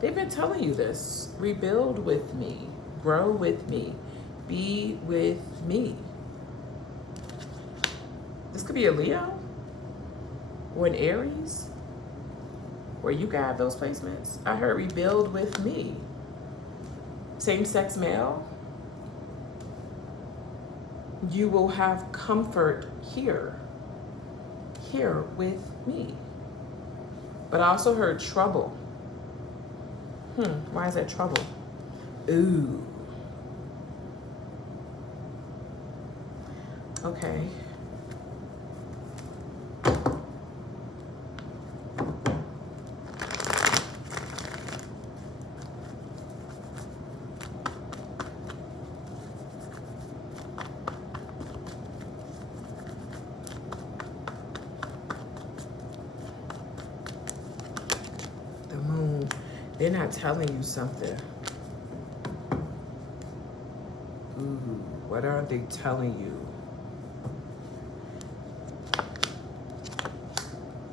They've been telling you this. Rebuild with me. Grow with me. Be with me. This could be a Leo or an Aries. Where you got those placements. I heard rebuild with me. Same-sex male. You will have comfort here. Here with me. But I also heard trouble. Why is that trouble? Ooh. Okay. They're not telling you something. Ooh, what aren't they telling you?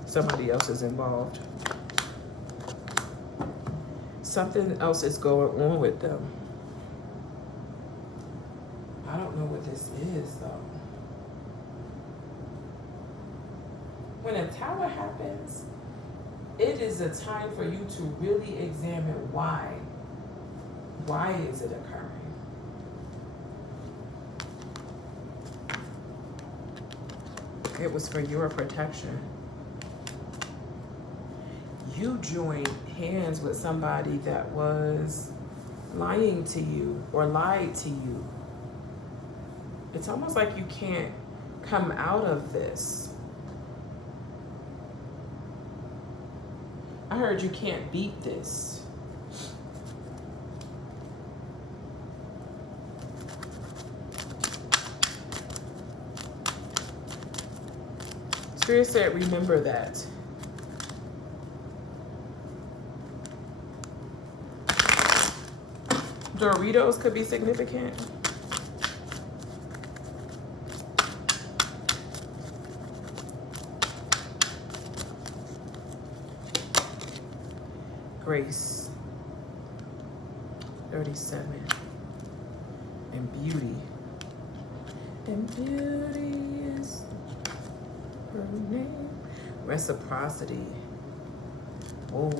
Somebody else is involved. Something else is going on with them. I don't know what this is, though. When a tower happens, it is a time for you to really examine why. Why is it occurring? It was for your protection. You joined hands with somebody that was lying to you or lied to you. It's almost like you can't come out of this. I heard you can't beat this. Spirit said, remember that. Doritos could be significant. Grace. 37. And beauty. And beauty is her name. Reciprocity. Oh,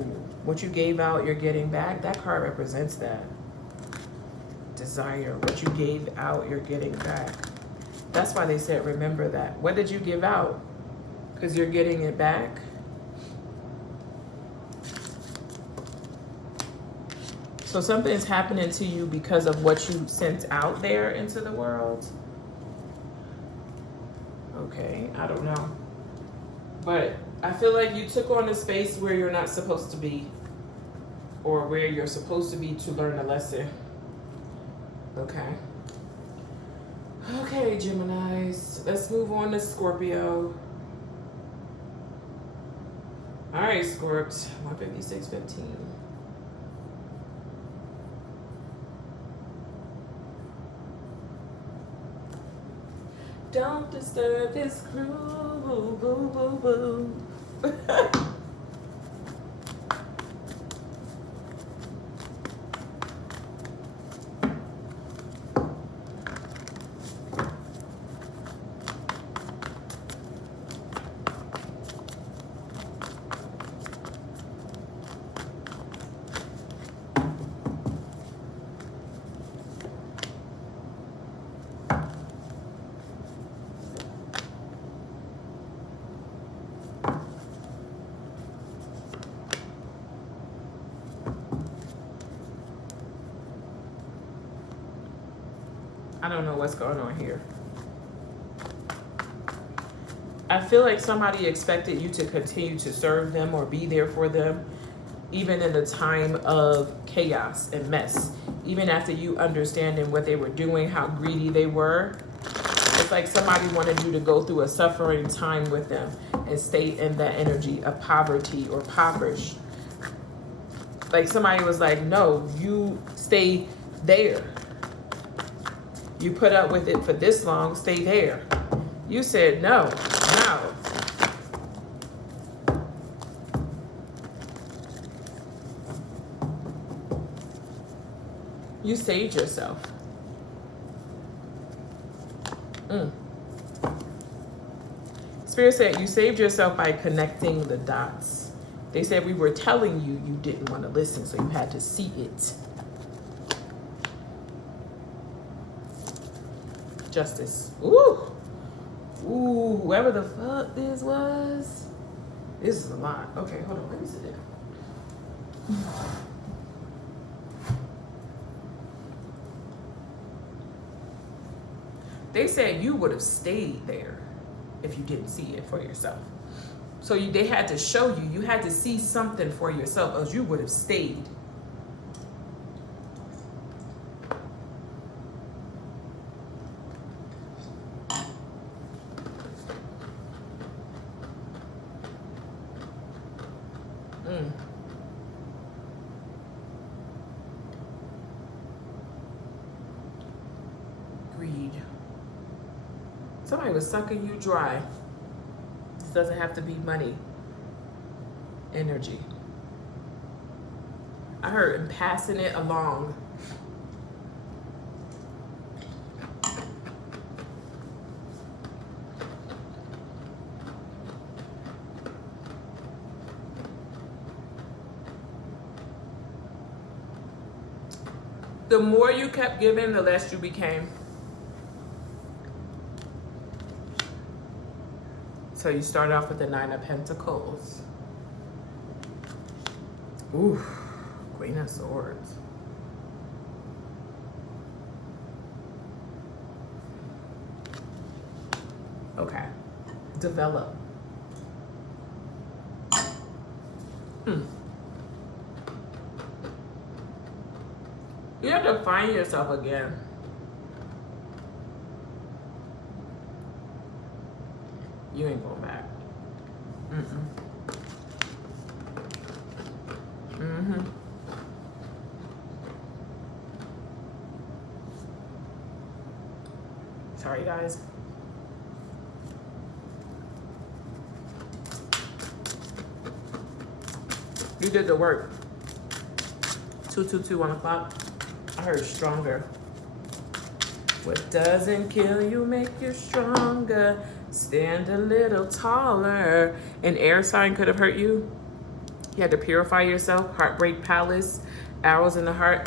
what you gave out, you're getting back. That card represents that. Desire. What you gave out, you're getting back. That's why they said, remember that. What did you give out? Because you're getting it back. So something's happening to you because of what you sent out there into the world. Okay, I don't know. But I feel like you took on a space where you're not supposed to be, or where you're supposed to be to learn a lesson. Okay. Okay, Geminis. Let's move on to Scorpio. All right, Scorps. 156.15. Don't disturb this groove, boo, boo, boo, boo. I don't know what's going on here. I feel like somebody expected you to continue to serve them or be there for them, even in the time of chaos and mess. Even after you understanding what they were doing, how greedy they were. It's like somebody wanted you to go through a suffering time with them and stay in that energy of poverty or impoverished. Like somebody was like, no, you stay there. You put up with it for this long, stay there. You said no, no. You saved yourself. Spirit said you saved yourself by connecting the dots. They said we were telling you, you didn't want to listen, so you had to see it. Justice. Ooh. Ooh, whoever the fuck this was. This is a lot. Okay, hold on. Let me sit down. They said you would have stayed there if you didn't see it for yourself. So they had to show you. You had to see something for yourself, else you would have stayed. Greed. Somebody was sucking you dry. This doesn't have to be money. Energy. I heard him passing it along. The more you kept giving, the less you became. So you start off with the 9 of Pentacles. Ooh, Queen of Swords. Okay. Develop. You have to find yourself again. You ain't going back. Sorry, guys. You did the work. 222, 1 o'clock. I heard stronger. What doesn't kill you make you stronger. Stand a little taller. An air sign could have hurt you. You had to purify yourself. Heartbreak Palace. Arrows in the heart.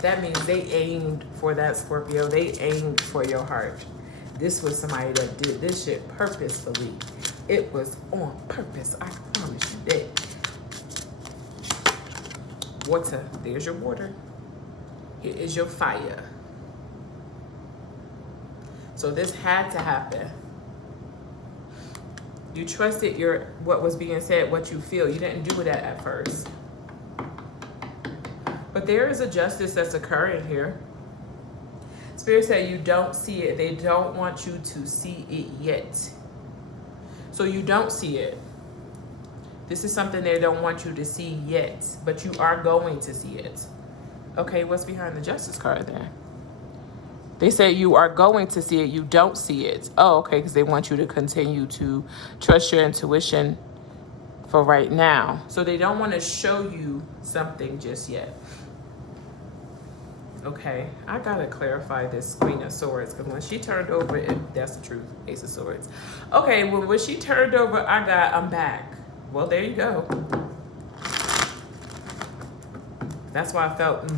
That means they aimed for that, Scorpio. They aimed for your heart. This was somebody that did this shit purposefully. It was on purpose. I promise you that. Water. There's your water. Here is your fire. So this had to happen. You trusted what was being said, what you feel. You didn't do that at first. But there is a justice that's occurring here. Spirit said you don't see it. They don't want you to see it yet. So you don't see it. This is something they don't want you to see yet, but you are going to see it. Okay, what's behind the Justice card there? They say you are going to see it. You don't see it. Oh, okay, because they want you to continue to trust your intuition for right now. So they don't want to show you something just yet. Okay, I gotta clarify this Queen of Swords, because when she turned over, that's the truth, Ace of Swords. Okay, well, when she turned over, I'm back. Well, there you go. That's why I felt,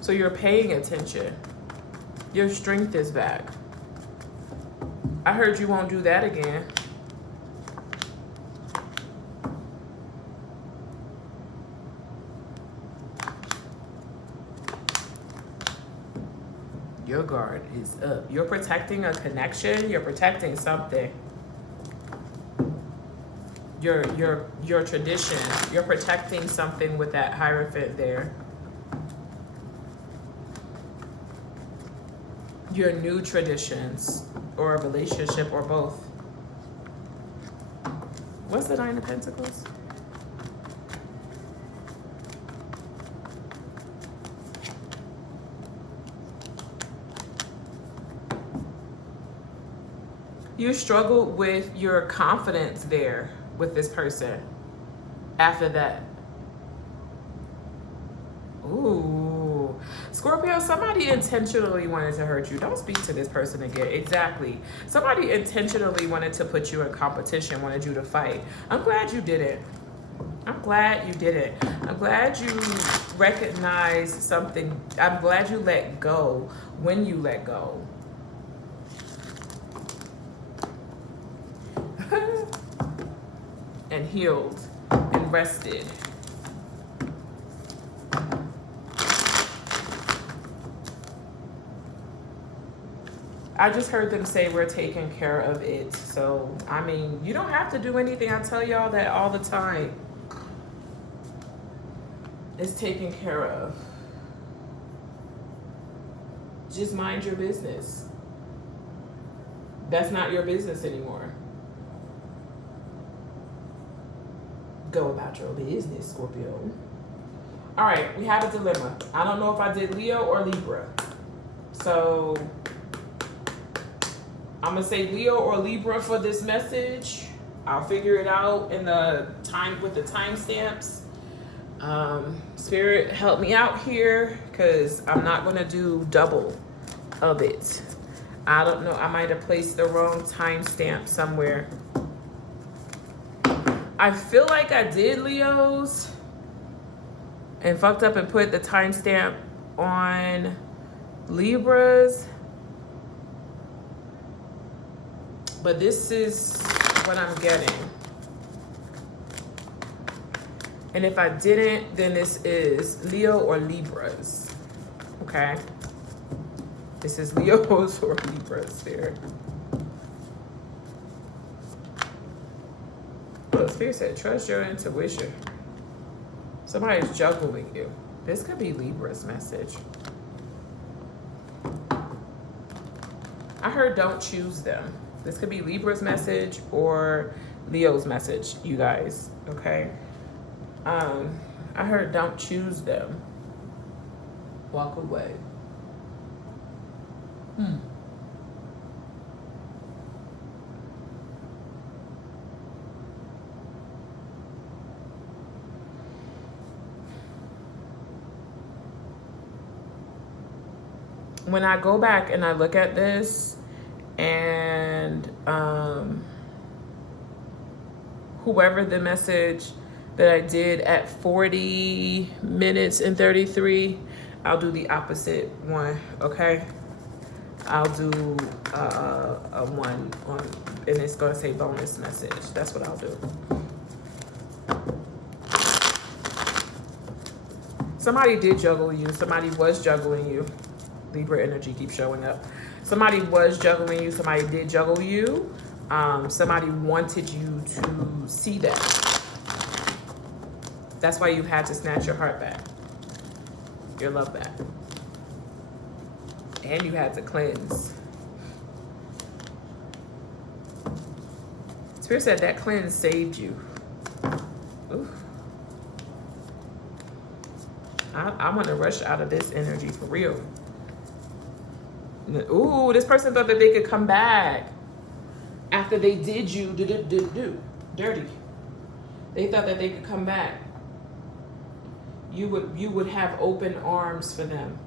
So you're paying attention. Your strength is back. I heard you won't do that again. Your guard is up. You're protecting a connection. You're protecting something. Your tradition. You're protecting something with that Hierophant there. Your new traditions or a relationship or both. What's the Nine of Pentacles? You struggled with your confidence there with this person after that. Ooh. Scorpio, somebody intentionally wanted to hurt you. Don't speak to this person again. Exactly. Somebody intentionally wanted to put you in competition, wanted you to fight. I'm glad you didn't. I'm glad you didn't. I'm glad you recognized something. I'm glad you let go when you let go. And healed and rested. I just heard them say we're taking care of it. So, I mean, you don't have to do anything. I tell y'all that all the time. It's taken care of. Just mind your business. That's not your business anymore. Go about your business, Scorpio. All right, we have a dilemma. I don't know if I did Leo or Libra. So I'm gonna say Leo or Libra for this message. I'll figure it out in the time with the timestamps. Spirit, help me out here, because I'm not gonna do double of it. I don't know. I might have placed the wrong timestamp somewhere. I feel like I did Leos and fucked up and put the timestamp on Libras. But this is what I'm getting. And if I didn't, then this is Leo or Libras. Okay. This is Leo's or Libra's there. Look, Spirit said, trust your intuition. Somebody's juggling you. This could be Libra's message. I heard don't choose them. This could be Libra's message or Leo's message, you guys, okay? I heard don't choose them. Walk away. When I go back and I look at this and whoever the message that I did at 40 minutes and 33, I'll do the opposite one, okay? I'll do a one on, and it's gonna say bonus message. That's what I'll do. Somebody did juggle you. Somebody was juggling you. Libra energy keeps showing up. Somebody was juggling you. Somebody did juggle you. Somebody wanted you to see that. That's why you had to snatch your heart back, your love back. And you had to cleanse. Spirit said that cleanse saved you. Ooh. I want to rush out of this energy for real. Ooh, this person thought that they could come back after they did you dirty. They thought that they could come back. You would have open arms for them.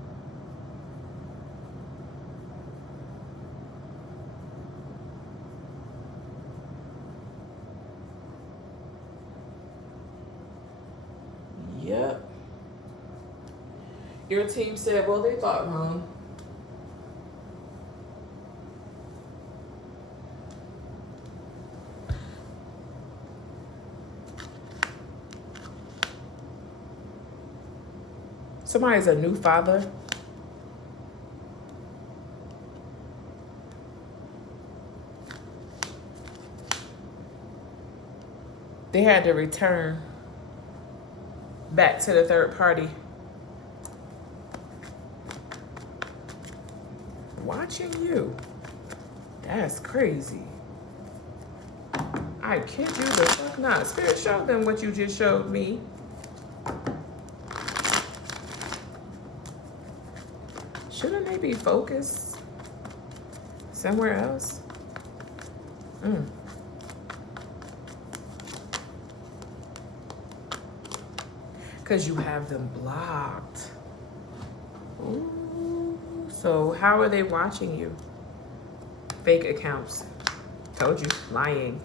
Yep. Your team said, well, they thought wrong. Somebody's a new father. They had to return back to the third party. Watching you. That's crazy. I kid you the fuck not. Spirit, show them what you just showed me. Shouldn't they be focused somewhere else? Because you have them blocked. Ooh. So how are they watching you? Fake accounts. Told you, lying.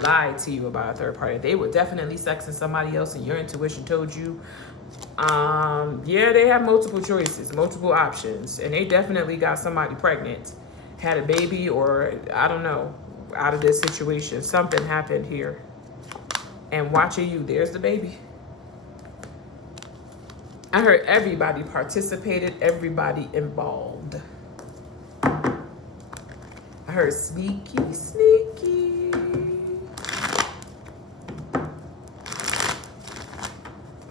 Lied to you about a third party. They were definitely sexing somebody else and your intuition told you, yeah, they have multiple choices, multiple options. And they definitely got somebody pregnant, had a baby, or I don't know, out of this situation. Something happened here. And watching you, there's the baby. I heard everybody participated, everybody involved. I heard sneaky, sneaky.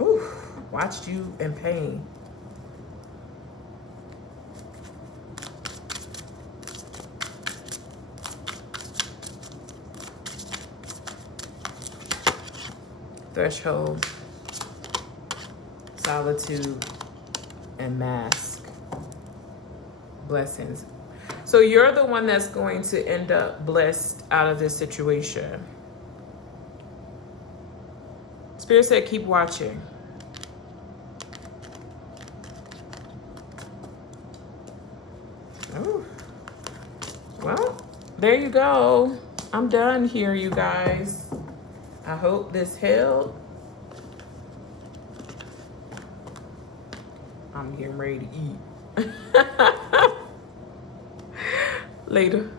Ooh, watched you in pain. Threshold, solitude, and mask. Blessings. So you're the one that's going to end up blessed out of this situation. Spirit said, keep watching. Oh, well, there you go. I'm done here, you guys. I hope this held. I'm getting ready to eat. Later.